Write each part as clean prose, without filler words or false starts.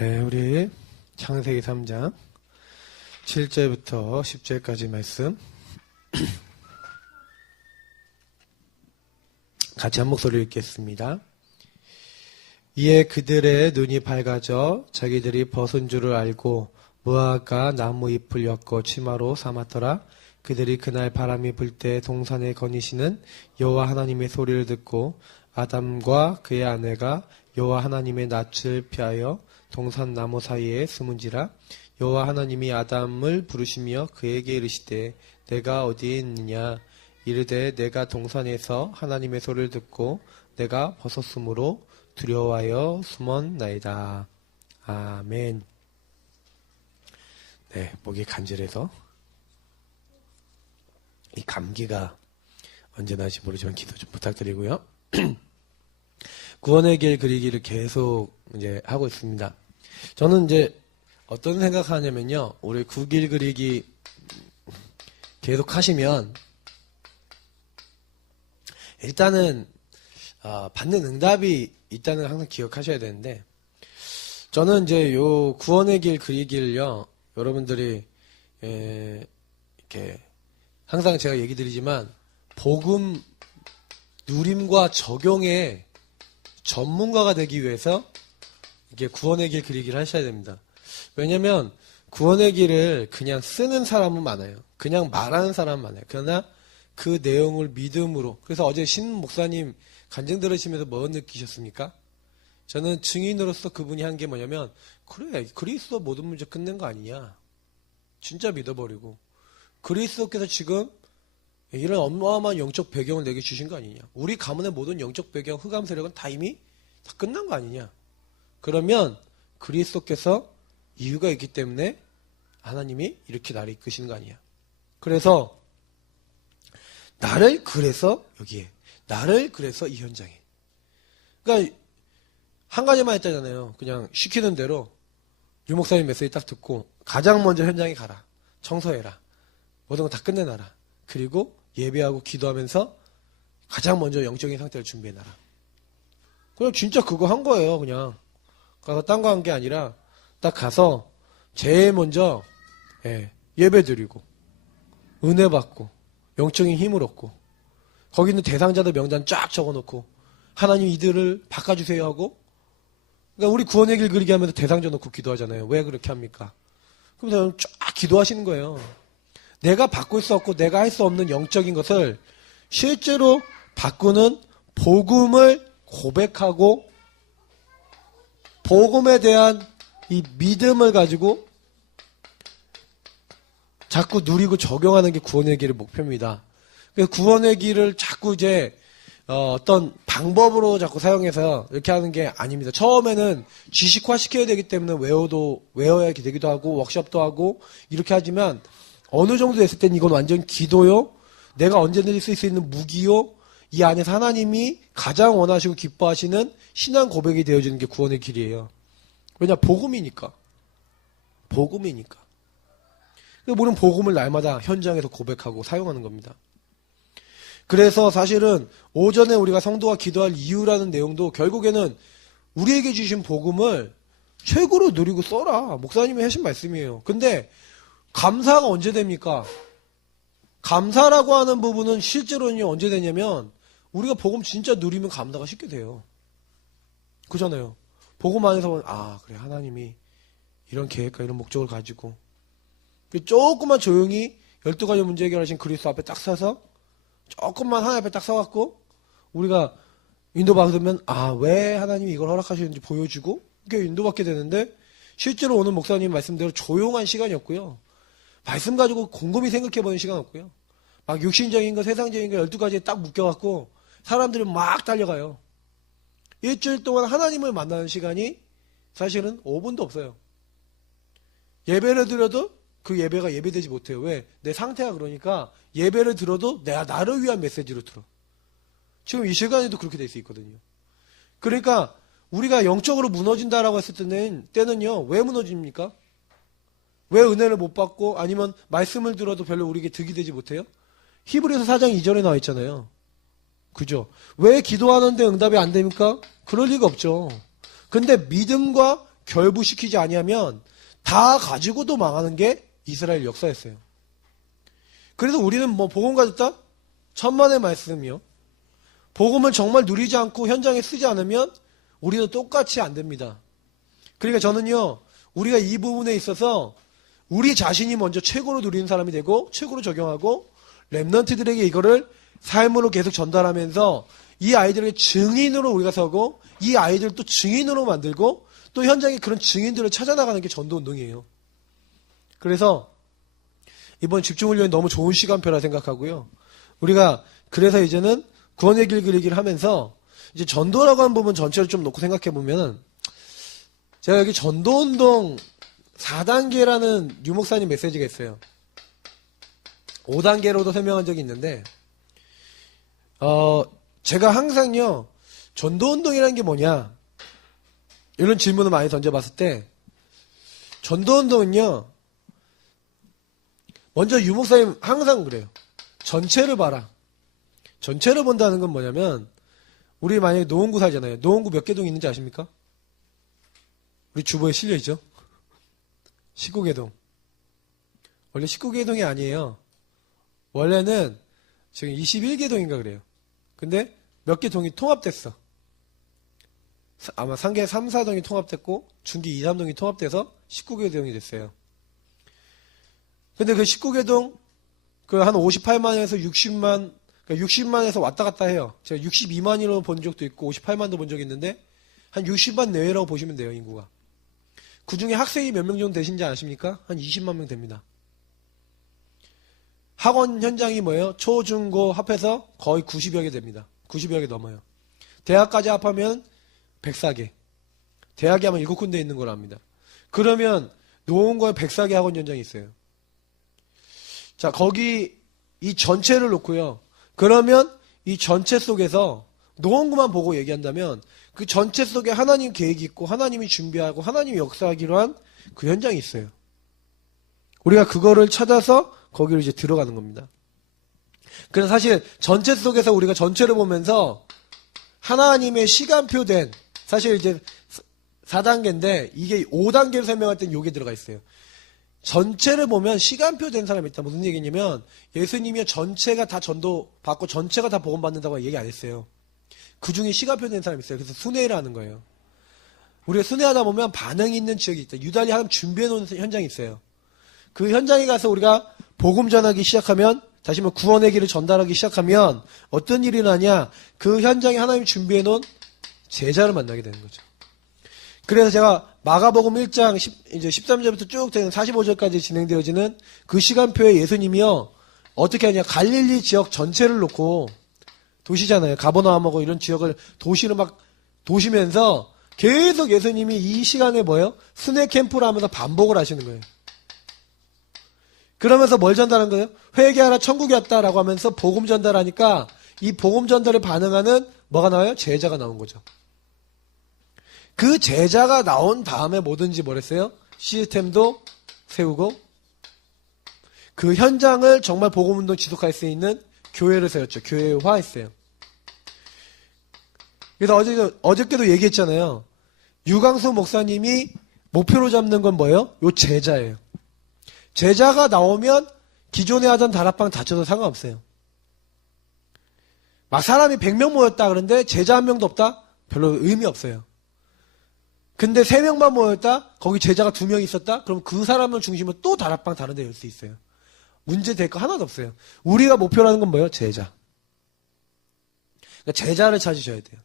네, 우리 창세기 3장 7절부터 10절까지 말씀 같이 한 목소리로 읽겠습니다. 이에 그들의 눈이 밝아져 자기들이 벗은 줄을 알고 무화과 나무 잎을 엮어 치마로 삼았더라. 그들이 그날 바람이 불 때 동산에 거니시는 여호와 하나님의 소리를 듣고 아담과 그의 아내가 여호와 하나님의 낯을 피하여 동산 나무 사이에 숨은지라. 여호와 하나님이 아담을 부르시며 그에게 이르시되 내가 어디에 있느냐. 이르되 내가 동산에서 하나님의 소리를 듣고 내가 벗었으므로 두려워하여 숨었나이다. 아멘. 네, 목이 간절해서 이 감기가 언제 나지 모르지만 기도 좀 부탁드리고요. 구원의 길 그리기를 계속 이제 하고 있습니다. 저는 이제 어떤 생각하냐면요, 우리 구길 그리기 계속 하시면 일단은 받는 응답이 있다는 걸 항상 기억하셔야 되는데, 저는 이제 요 구원의 길 그리기를요, 여러분들이 이렇게 항상 제가 얘기 드리지만 복음 누림과 적용의 전문가가 되기 위해서 이게 구원의 길 그리기를 하셔야 됩니다. 왜냐면 구원의 길을 그냥 쓰는 사람은 많아요. 그냥 말하는 사람은 많아요. 그러나 그 내용을 믿음으로. 그래서 어제 신 목사님 간증 들으시면서 뭐 느끼셨습니까? 저는 증인으로서 그분이 한 게 뭐냐면, 그래, 그리스도 모든 문제 끝낸 거 아니냐. 진짜 믿어버리고 그리스도께서 지금 이런 어마어마한 영적 배경을 내게 주신 거 아니냐. 우리 가문의 모든 영적 배경, 흑암 세력은 다 이미 다 끝난 거 아니냐. 그러면 그리스도께서 이유가 있기 때문에 하나님이 이렇게 나를 이끄시는 거 아니냐. 그래서 나를 그래서 여기에, 나를 그래서 이 현장에. 그러니까 한 가지만 했다잖아요. 그냥 시키는 대로 유 목사님 메시지 딱 듣고 가장 먼저 현장에 가라. 청소해라. 모든 거 다 끝내놔라. 그리고 예배하고 기도하면서 가장 먼저 영적인 상태를 준비해놔라. 그냥 진짜 그거 한 거예요. 그냥 가서 딴 거 한 게 아니라 딱 가서 제일 먼저 예배 드리고 은혜 받고 영적인 힘을 얻고 거기 있는 대상자들 명단 쫙 적어놓고 하나님 이들을 바꿔주세요 하고. 그러니까 우리 구원의 길 그리기 하면서 대상자 놓고 기도하잖아요. 왜 그렇게 합니까? 그럼 쫙 기도하시는 거예요. 내가 바꿀 수 없고 내가 할 수 없는 영적인 것을 실제로 바꾸는 복음을 고백하고 복음에 대한 이 믿음을 가지고 자꾸 누리고 적용하는 게 구원의 길의 목표입니다. 그래서 구원의 길을 자꾸 이제 어떤 방법으로 자꾸 사용해서 이렇게 하는 게 아닙니다. 처음에는 지식화 시켜야 되기 때문에 외워야 되기도 하고 워크숍도 하고 이렇게 하지만 어느 정도 됐을 땐 이건 완전 기도요. 내가 언제든지 쓸 수 있는 무기요. 이 안에서 하나님이 가장 원하시고 기뻐하시는 신앙 고백이 되어지는 게 구원의 길이에요. 왜냐? 복음이니까. 복음이니까. 우리는 복음을 날마다 현장에서 고백하고 사용하는 겁니다. 그래서 사실은 오전에 우리가 성도가 기도할 이유라는 내용도 결국에는 우리에게 주신 복음을 최고로 누리고 써라. 목사님이 하신 말씀이에요. 근데 감사가 언제 됩니까? 감사라고 하는 부분은 실제로는 언제 되냐면 우리가 복음 진짜 누리면 감사가 쉽게 돼요. 그잖아요. 복음 안에서 보면 그래, 하나님이 이런 계획과 이런 목적을 가지고 조금만 조용히 12가지 문제 해결하신 그리스도 앞에 딱 서서 조금만 하나님 앞에 딱 서갖고 우리가 인도받으면 왜 하나님이 이걸 허락하시는지 보여주고 이렇게 인도받게 되는데, 실제로 오늘 목사님 말씀대로 조용한 시간이 없고요. 말씀 가지고 곰곰이 생각해보는 시간 없고요. 막 육신적인 거 세상적인 거 12가지에 딱 묶여갖고 사람들이 막 달려가요. 일주일 동안 하나님을 만나는 시간이 사실은 5분도 없어요. 예배를 드려도 그 예배가 예배되지 못해요. 왜? 내 상태가 그러니까 예배를 들어도 내가 나를 위한 메시지로 들어. 지금 이 시간에도 그렇게 될 수 있거든요. 그러니까 우리가 영적으로 무너진다라고 했을 때는요. 왜 무너집니까? 왜 은혜를 못 받고 아니면 말씀을 들어도 별로 우리에게 득이 되지 못해요? 히브리서 4장 2절에 나와 있잖아요. 그죠? 왜 기도하는데 응답이 안 됩니까? 그럴 리가 없죠. 근데 믿음과 결부시키지 아니하면 다 가지고도 망하는 게 이스라엘 역사였어요. 그래서 우리는 뭐 복음 가졌다? 천만의 말씀이요. 복음을 정말 누리지 않고 현장에 쓰지 않으면 우리도 똑같이 안 됩니다. 그러니까 저는요, 우리가 이 부분에 있어서 우리 자신이 먼저 최고로 누리는 사람이 되고 최고로 적용하고 랩런트들에게 이거를 삶으로 계속 전달하면서 이 아이들에게 증인으로 우리가 서고 이 아이들을 또 증인으로 만들고 또 현장에 그런 증인들을 찾아나가는 게 전도운동이에요. 그래서 이번 집중훈련이 너무 좋은 시간표라 생각하고요. 우리가 그래서 이제는 구원의 길 그리기를 하면서 이제 전도라고 하는 부분 전체를 좀 놓고 생각해보면 제가 여기 전도운동 4단계라는 유목사님 메시지가 있어요. 5단계로도 설명한 적이 있는데 제가 항상요 전도운동이라는 게 뭐냐 이런 질문을 많이 던져봤을 때 전도운동은요 먼저 유목사님 항상 그래요. 전체를 봐라. 전체를 본다는 건 뭐냐면 우리 만약에 노원구 살잖아요. 노원구 몇 개 동 있는지 아십니까? 우리 주보에 실려있죠? 19개 동. 원래 19개 동이 아니에요. 원래는 지금 21개 동인가 그래요. 근데 몇 개 동이 통합됐어. 아마 상계 3, 4동이 통합됐고 중기 2, 3동이 통합돼서 19개 동이 됐어요. 근데 그 19개 동, 그 한 58만에서 60만, 그러니까 60만에서 왔다 갔다 해요. 제가 62만으로 본 적도 있고 58만도 본 적이 있는데 한 60만 내외라고 보시면 돼요, 인구가. 그 중에 학생이 몇 명 정도 되신지 아십니까? 한 20만 명 됩니다. 학원 현장이 뭐예요? 초, 중, 고 합해서 거의 90여 개 됩니다. 90여 개 넘어요. 대학까지 합하면 104개. 대학이 아마 7군데 있는 걸로 압니다. 그러면 노원구에 104개 학원 현장이 있어요. 자, 거기 이 전체를 놓고요. 그러면 이 전체 속에서 노원구만 보고 얘기한다면 그 전체 속에 하나님 계획이 있고 하나님이 준비하고 하나님이 역사하기로 한 그 현장이 있어요. 우리가 그거를 찾아서 거기로 이제 들어가는 겁니다. 그래서 사실 전체 속에서 우리가 전체를 보면서 하나님의 시간표된 사실 이제 4단계인데 이게 5단계를 설명할 땐 요게 들어가 있어요. 전체를 보면 시간표 된 사람이 있다. 무슨 얘기냐면 예수님이 전체가 다 전도 받고 전체가 다 복음 받는다고 얘기 안 했어요. 그 중에 시간표 된 사람이 있어요. 그래서 순회를 하는 거예요. 우리가 순회하다 보면 반응이 있는 지역이 있다. 유달리 하나님 준비해 놓은 현장이 있어요. 그 현장에 가서 우리가 복음 전하기 시작하면 다시 한번 구원의 길을 전달하기 시작하면 어떤 일이 나냐? 그 현장에 하나님이 준비해 놓은 제자를 만나게 되는 거죠. 그래서 제가 마가복음 1장 이제 13절부터 쭉 되는 45절까지 진행되어지는 그 시간표에 예수님이요 어떻게 하냐? 갈릴리 지역 전체를 놓고 도시잖아요. 가버나움하고 이런 지역을 도시를 막 도시면서 계속 예수님이 이 시간에 뭐예요? 순회 캠프를 하면서 반복을 하시는 거예요. 그러면서 뭘 전달한 거예요? 회개하라 천국이 왔다라고 하면서 복음 전달하니까 이 복음 전달에 반응하는 뭐가 나와요? 제자가 나온 거죠. 그 제자가 나온 다음에 뭐든지 뭐랬어요? 시스템도 세우고 그 현장을 정말 복음운동 지속할 수 있는 교회를 세웠죠. 교회화했어요. 그래서 어저께도 얘기했잖아요. 유광수 목사님이 목표로 잡는 건 뭐예요? 요 제자예요. 제자가 나오면 기존에 하던 다락방 닫혀도 상관없어요. 막 사람이 100명 모였다 그런데 제자 한 명도 없다? 별로 의미 없어요. 근데 3명만 모였다? 거기 제자가 2명 있었다? 그럼 그 사람을 중심으로 또 다락방 다른 데 열 수 있어요. 문제 될 거 하나도 없어요. 우리가 목표라는 건 뭐예요? 제자. 그러니까 제자를 찾으셔야 돼요.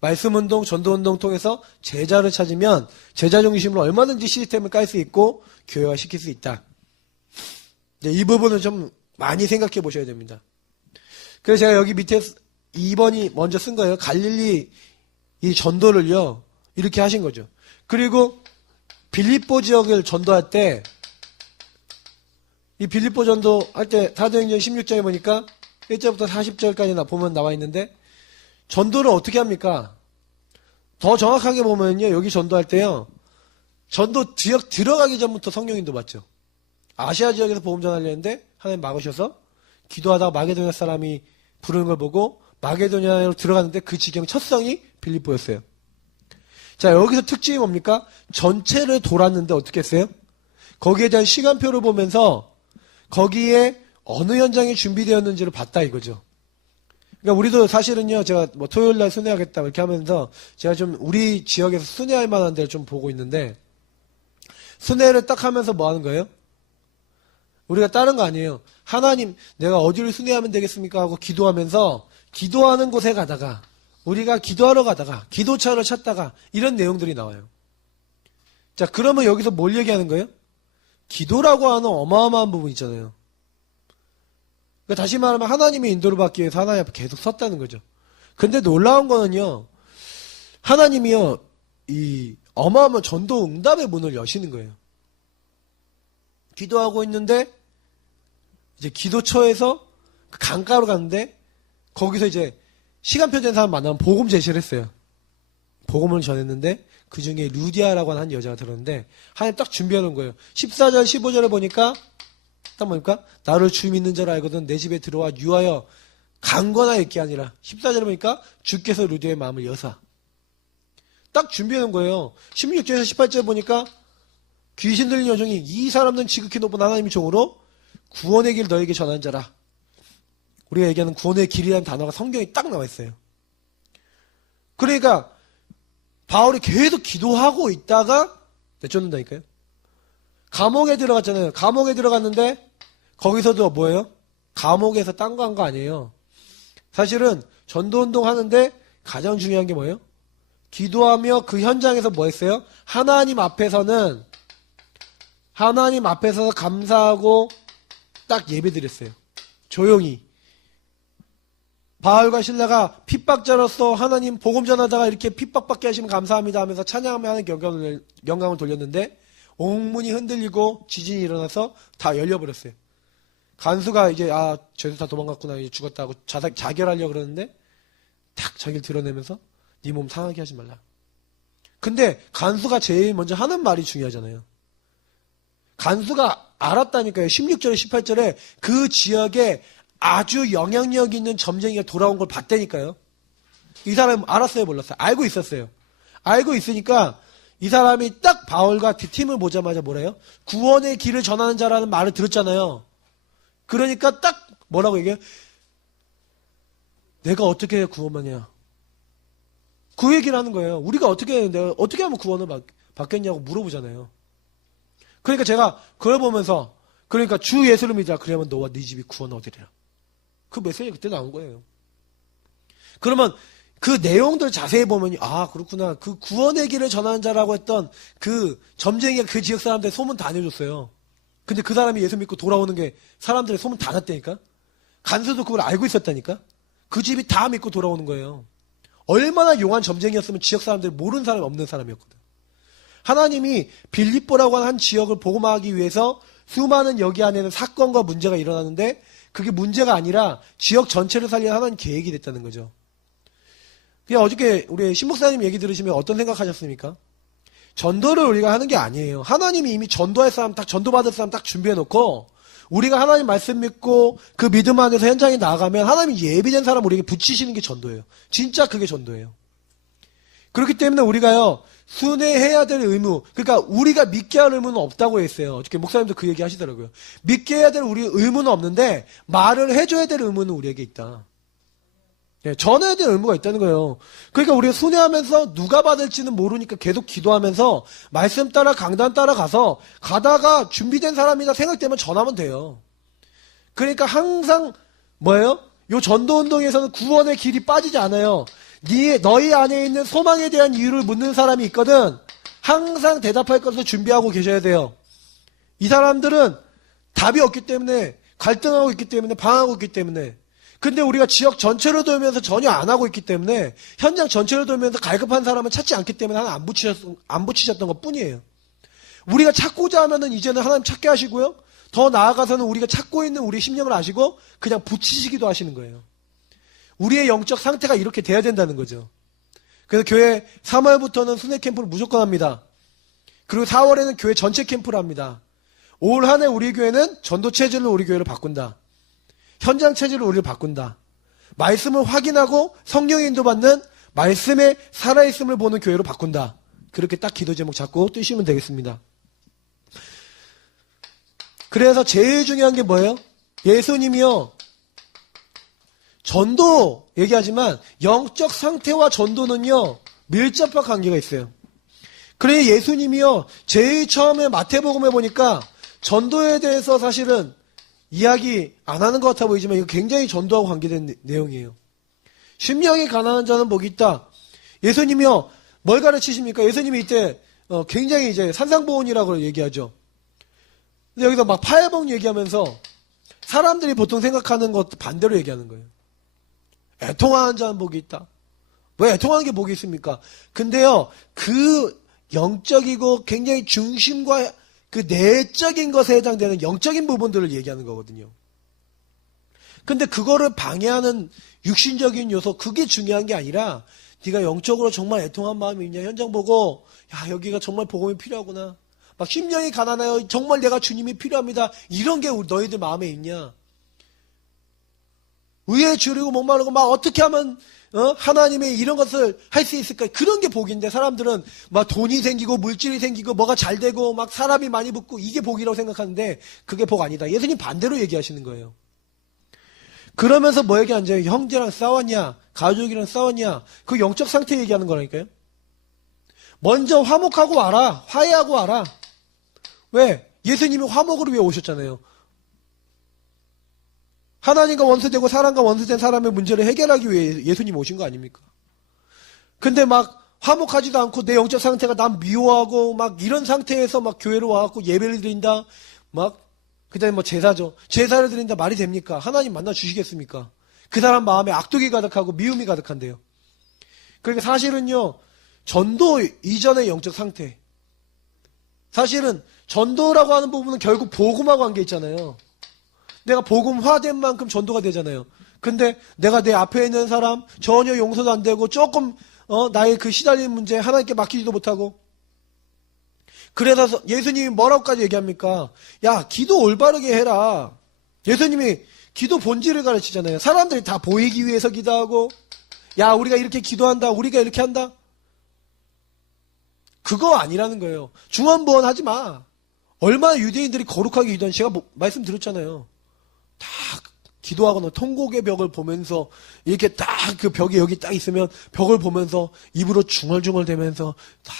말씀운동, 전도운동 통해서 제자를 찾으면 제자 중심으로 얼마든지 시스템을 깔 수 있고 교회화시킬 수 있다. 이 부분을 좀 많이 생각해 보셔야 됩니다. 그래서 제가 여기 밑에 2번이 먼저 쓴 거예요. 갈릴리 이 전도를요. 이렇게 하신 거죠. 그리고 빌립보 지역을 전도할 때 이 빌립보 전도할 때 사도행전 16장에 보니까 1절부터 40절까지 보면 나와 있는데 전도를 어떻게 합니까? 더 정확하게 보면요. 여기 전도할 때요. 전도 지역 들어가기 전부터 성령인도 받죠. 아시아 지역에서 복음 전하려 했는데 하나님 막으셔서 기도하다가 마게도냐 사람이 부르는 걸 보고 마게도냐로 들어갔는데 그 지경 첫 성이 빌립보였어요. 자, 여기서 특징이 뭡니까? 전체를 돌았는데 어떻게 했어요? 거기에 대한 시간표를 보면서 거기에 어느 현장이 준비되었는지를 봤다 이거죠. 그러니까 우리도 사실은요, 제가 뭐 토요일 날 순회하겠다 이렇게 하면서 제가 좀 우리 지역에서 순회할 만한 데를 좀 보고 있는데, 순회를 딱 하면서 뭐 하는 거예요? 우리가 다른 거 아니에요. 하나님, 내가 어디를 순회하면 되겠습니까? 하고 기도하면서 기도하는 곳에 가다가, 우리가 기도하러 가다가, 기도처를 찾다가, 이런 내용들이 나와요. 자, 그러면 여기서 뭘 얘기하는 거예요? 기도라고 하는 어마어마한 부분 있잖아요. 그러니까 다시 말하면 하나님의 인도를 받기 위해서 하나님 앞에 계속 섰다는 거죠. 근데 놀라운 거는요, 하나님이요, 이 어마어마한 전도 응답의 문을 여시는 거예요. 기도하고 있는데, 이제 기도처에서 그 강가로 갔는데, 거기서 이제 시간표 된 사람 만나면 복음 제시를 했어요. 복음을 전했는데, 그 중에 루디아라고 하는 한 여자가 들었는데, 하나님 딱 준비해 놓은 거예요. 14절, 15절에 보니까, 딱 보니까, 나를 주 믿는 자를 알거든 내 집에 들어와 유하여 강권하여 있게 아니라, 14절에 보니까, 주께서 루디아의 마음을 여사. 딱 준비해 놓은 거예요. 16절에서 18절 보니까, 귀신 들린 여종이 이 사람들은 지극히 높은 하나님의 종으로 구원의 길 너에게 전한 자라. 우리가 얘기하는 구원의 길이라는 단어가 성경에 딱 나와 있어요. 그러니까 바울이 계속 기도하고 있다가 내쫓는다니까요. 감옥에 들어갔잖아요. 감옥에 들어갔는데 거기서도 뭐예요? 감옥에서 딴 거 한 거 아니에요. 사실은 전도운동 하는데 가장 중요한 게 뭐예요? 기도하며 그 현장에서 뭐 했어요? 하나님 앞에서 감사하고 딱 예배 드렸어요. 조용히. 바울과 실라가 핍박자로서 하나님 복음 전하다가 이렇게 핍박받게 하시면 감사합니다 하면서 찬양하며 하는 영광을 돌렸는데 옥문이 흔들리고 지진이 일어나서 다 열려버렸어요. 간수가 이제 쟤도 다 도망갔구나 이제 죽었다 하고 자결하려고 그러는데 탁 자기를 드러내면서 네 몸 상하게 하지 말라. 근데 간수가 제일 먼저 하는 말이 중요하잖아요. 간수가 알았다니까요. 16절에 18절에 그 지역에 아주 영향력 있는 점쟁이가 돌아온 걸 봤다니까요. 이 사람은 알았어요, 몰랐어요? 알고 있었어요. 알고 있으니까 이 사람이 딱 바울과 팀을 보자마자 뭐래요? 구원의 길을 전하는 자라는 말을 들었잖아요. 그러니까 딱 뭐라고 얘기해요? 내가 어떻게 해야 구원하냐? 그 얘기를 하는 거예요. 우리가 내가 어떻게 하면 구원을 받겠냐고 물어보잖아요. 그러니까 제가 그걸 보면서 그러니까 주 예수를 믿으라. 그러면 너와 네 집이 구원을 얻으리라. 그 메시지가 그때 나온 거예요. 그러면 그 내용들 자세히 보면 그렇구나. 그 구원의 길을 전하는 자라고 했던 그 점쟁이가 그 지역 사람들 소문 다 내줬어요. 근데 그 사람이 예수 믿고 돌아오는 게 사람들의 소문 다 났다니까. 간수도 그걸 알고 있었다니까. 그 집이 다 믿고 돌아오는 거예요. 얼마나 용한 점쟁이였으면 지역 사람들이 모르는 사람이 없는 사람이었거든. 하나님이 빌립보라고 하는 한 지역을 복음화하기 위해서 수많은 여기 안에는 사건과 문제가 일어나는데 그게 문제가 아니라 지역 전체를 살리는 하나님 계획이 됐다는 거죠. 그냥 어저께 우리 신목사님 얘기 들으시면 어떤 생각하셨습니까? 전도를 우리가 하는 게 아니에요. 하나님이 이미 전도할 사람 전도받을 사람 딱 준비해놓고 우리가 하나님 말씀 믿고 그 믿음 안에서 현장에 나아가면 하나님이 예비된 사람 우리에게 붙이시는 게 전도예요. 진짜 그게 전도예요. 그렇기 때문에 우리가요, 순회해야 될 의무, 그러니까 우리가 믿게 할 의무는 없다고 했어요. 어저께 목사님도 그 얘기 하시더라고요. 믿게 해야 될 우리 의무는 없는데 말을 해줘야 될 의무는 우리에게 있다. 전해야 될 의무가 있다는 거예요. 그러니까 우리가 순회하면서 누가 받을지는 모르니까 계속 기도하면서 말씀 따라 강단 따라 가다가 준비된 사람이다 생각되면 전하면 돼요. 그러니까 항상 뭐예요? 요 전도운동에서는 구원의 길이 빠지지 않아요. 너희 안에 있는 소망에 대한 이유를 묻는 사람이 있거든. 항상 대답할 것을 준비하고 계셔야 돼요. 이 사람들은 답이 없기 때문에 갈등하고 있기 때문에 방황하고 있기 때문에 근데 우리가 지역 전체로 돌면서 전혀 안 하고 있기 때문에 현장 전체로 돌면서 갈급한 사람은 찾지 않기 때문에 하나님 안 붙이셨던 것 뿐이에요. 우리가 찾고자 하면은 이제는 하나님 찾게 하시고요. 더 나아가서는 우리가 찾고 있는 우리의 심령을 아시고 그냥 붙이시기도 하시는 거예요. 우리의 영적 상태가 이렇게 돼야 된다는 거죠. 그래서 교회 3월부터는 순회 캠프를 무조건 합니다. 그리고 4월에는 교회 전체 캠프를 합니다. 올 한 해 우리 교회는 전도 체질로 우리 교회를 바꾼다. 현장 체질로 우리를 바꾼다. 말씀을 확인하고 성령의 인도받는 말씀의 살아있음을 보는 교회로 바꾼다. 그렇게 딱 기도 제목 잡고 뜨시면 되겠습니다. 그래서 제일 중요한 게 뭐예요? 예수님이요. 전도 얘기하지만 영적 상태와 전도는요. 밀접한 관계가 있어요. 그래 예수님이요. 제일 처음에 마태복음에 보니까 전도에 대해서 사실은 이야기 안 하는 것 같아 보이지만 이거 굉장히 전도하고 관계된 내용이에요. 심령이 가난한 자는 복이 있다. 예수님이요. 뭘 가르치십니까? 예수님이 이때 굉장히 이제 산상보훈이라고 얘기하죠. 근데 여기서 막 파해복 얘기하면서 사람들이 보통 생각하는 것 반대로 얘기하는 거예요. 애통하는 자는 복이 있다. 왜 애통하는 게 복이 있습니까? 근데요, 그 영적이고 굉장히 중심과 그 내적인 것에 해당되는 영적인 부분들을 얘기하는 거거든요. 근데 그거를 방해하는 육신적인 요소, 그게 중요한 게 아니라 네가 영적으로 정말 애통한 마음이 있냐? 현장 보고 야 여기가 정말 복음이 필요하구나. 막 심령이 가난해요. 정말 내가 주님이 필요합니다. 이런 게 너희들 마음에 있냐? 의에 줄이고 목마르고 막 어떻게 하면 하나님의 이런 것을 할 수 있을까? 그런 게 복인데 사람들은 막 돈이 생기고 물질이 생기고 뭐가 잘 되고 막 사람이 많이 붙고 이게 복이라고 생각하는데 그게 복 아니다. 예수님 반대로 얘기하시는 거예요. 그러면서 뭐 얘기하는지 형제랑 싸웠냐? 가족이랑 싸웠냐? 그 영적 상태 얘기하는 거라니까요. 먼저 화목하고 와라. 화해하고 와라. 왜? 예수님이 화목을 위해 오셨잖아요. 하나님과 원수되고 사람과 원수된 사람의 문제를 해결하기 위해 예수님 오신 거 아닙니까? 근데 막 화목하지도 않고 내 영적 상태가 난 미워하고 막 이런 상태에서 막 교회로 와갖고 예배를 드린다. 막 그다음에 뭐 제사죠. 제사를 드린다 말이 됩니까? 하나님 만나 주시겠습니까? 그 사람 마음에 악독이 가득하고 미움이 가득한데요. 그러니까 사실은요. 전도 이전의 영적 상태. 사실은 전도라고 하는 부분은 결국 복음하고 관계 있잖아요. 내가 복음화된 만큼 전도가 되잖아요. 근데 내가 내 앞에 있는 사람 전혀 용서도 안 되고 조금 나의 그 시달리는 문제 하나님께 맡기지도 못하고 그래서 예수님이 뭐라고까지 얘기합니까? 야 기도 올바르게 해라. 예수님이 기도 본질을 가르치잖아요. 사람들이 다 보이기 위해서 기도하고 야 우리가 이렇게 기도한다. 우리가 이렇게 한다. 그거 아니라는 거예요. 중언부언 하지 마. 얼마나 유대인들이 거룩하게 기도하는 제가 말씀드렸잖아요. 다 기도하거나 통곡의 벽을 보면서 이렇게 딱 그 벽이 여기 딱 있으면 벽을 보면서 입으로 중얼중얼 대면서 다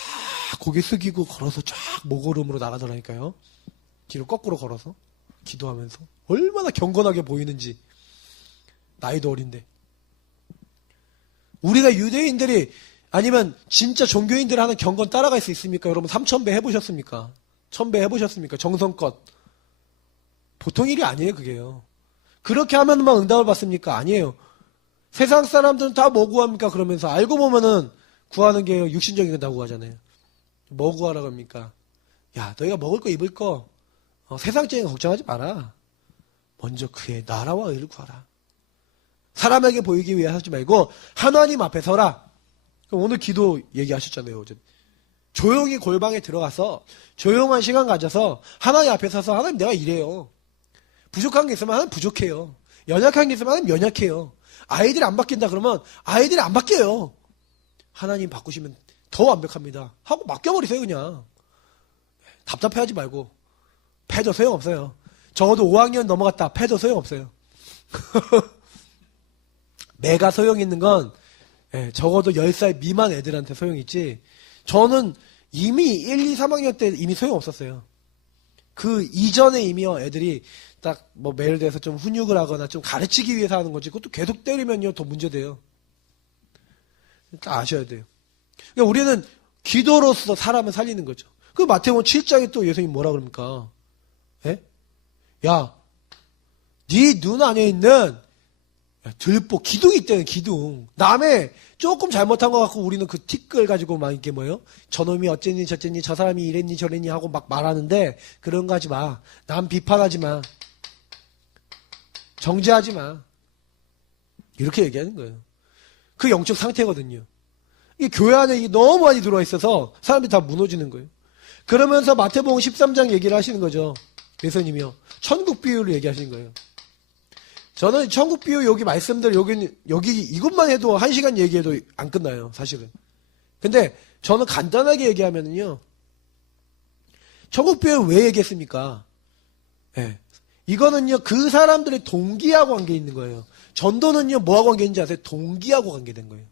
고개 숙이고 걸어서 쫙 목오름으로 나가더라니까요. 뒤로 거꾸로 걸어서 기도하면서 얼마나 경건하게 보이는지. 나이도 어린데. 우리가 유대인들이 아니면 진짜 종교인들이 하는 경건 따라갈 수 있습니까? 여러분 3000배 해보셨습니까? 1000배 해보셨습니까? 정성껏. 보통 일이 아니에요, 그게요. 그렇게 하면만 응답을 받습니까? 아니에요. 세상 사람들은 다 뭐 구합니까? 그러면서 알고 보면은 구하는 게 육신적인 거다고 하잖아요. 뭐 구하라고 합니까? 야, 너희가 먹을 거 입을 거 세상적인 거 걱정하지 마라. 먼저 그의 나라와 의를 구하라. 사람에게 보이기 위해 하지 말고 하나님 앞에 서라. 오늘 기도 얘기하셨잖아요. 어제. 조용히 골방에 들어가서 조용한 시간 가져서 하나님 앞에 서서 하나님 내가 이래요. 부족한 게 있으면 하나님 부족해요. 연약한 게 있으면 하나님 연약해요. 아이들이 안 바뀐다 그러면 아이들이 안 바뀌어요. 하나님 바꾸시면 더 완벽합니다. 하고 맡겨버리세요 그냥. 답답해하지 말고. 패도 소용없어요. 적어도 5학년 넘어갔다. 패도 소용없어요. 내가 소용 있는 건 적어도 10살 미만 애들한테 소용이 있지. 저는 이미 1, 2, 3학년 때 이미 소용없었어요. 그 이전에 이미요 애들이 딱 뭐 예를 들어서 좀 훈육을 하거나 좀 가르치기 위해서 하는 거지. 그것도 계속 때리면요 더 문제돼요. 딱 아셔야 돼요. 그러니까 우리는 기도로서 사람을 살리는 거죠. 그 마태복음 7장에 또 예수님 뭐라 그럽니까? 예? 야, 네 눈 안에 있는 들보 기둥이 있다는 기둥. 남의 조금 잘못한 거 갖고 우리는 그 티끌 가지고 막 이렇게 뭐예요? 저놈이 어쨌니 저쨌니 저 사람이 이랬니 저랬니 하고 막 말하는데 그런 거 하지 마. 남 비판하지 마. 정죄하지 마. 이렇게 얘기하는 거예요. 그 영적 상태거든요. 이 교회 안에 이게 너무 많이 들어와 있어서 사람들이 다 무너지는 거예요. 그러면서 마태복음 13장 얘기를 하시는 거죠. 예수님이요. 천국 비유를 얘기하시는 거예요. 저는 천국 비유 여기 말씀들 여기 이것만 해도 1시간 얘기해도 안 끝나요, 사실은. 근데 저는 간단하게 얘기하면은요. 천국비유 왜 얘기했습니까? 예. 이거는요, 그 사람들의 동기하고 관계 있는 거예요. 전도는요, 뭐하고 관계 있는지 아세요? 동기하고 관계된 거예요.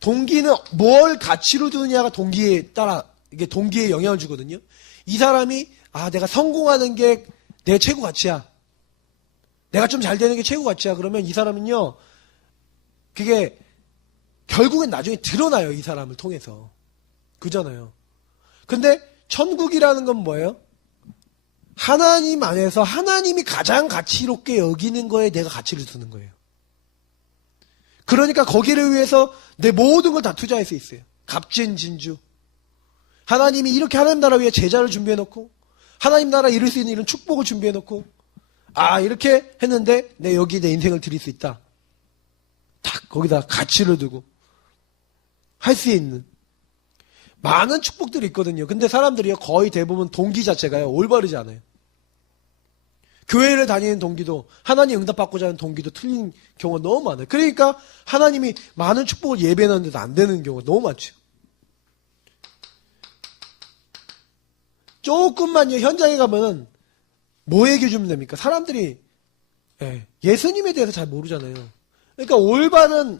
동기는 뭘 가치로 두느냐가 동기에 따라, 이게 동기에 영향을 주거든요. 이 사람이, 내가 성공하는 게 내 최고 가치야. 내가 좀 잘 되는 게 최고 가치야. 그러면 이 사람은요, 그게 결국엔 나중에 드러나요. 이 사람을 통해서. 그잖아요. 근데 천국이라는 건 뭐예요? 하나님 안에서 하나님이 가장 가치롭게 여기는 거에 내가 가치를 두는 거예요. 그러니까 거기를 위해서 내 모든 걸 다 투자할 수 있어요. 값진 진주. 하나님이 이렇게 하나님 나라 위해 제자를 준비해놓고 하나님 나라 이룰 수 있는 이런 축복을 준비해놓고 이렇게 했는데 여기 내 인생을 드릴 수 있다. 딱 거기다 가치를 두고 할 수 있는 많은 축복들이 있거든요. 근데 사람들이요 거의 대부분 동기 자체가요 올바르지 않아요. 교회를 다니는 동기도 하나님 응답받고자 하는 동기도 틀린 경우가 너무 많아요. 그러니까 하나님이 많은 축복을 예배하는데도 안 되는 경우가 너무 많죠. 조금만요 현장에 가면은 뭐 얘기해 주면 됩니까? 사람들이 예수님에 대해서 잘 모르잖아요. 그러니까 올바른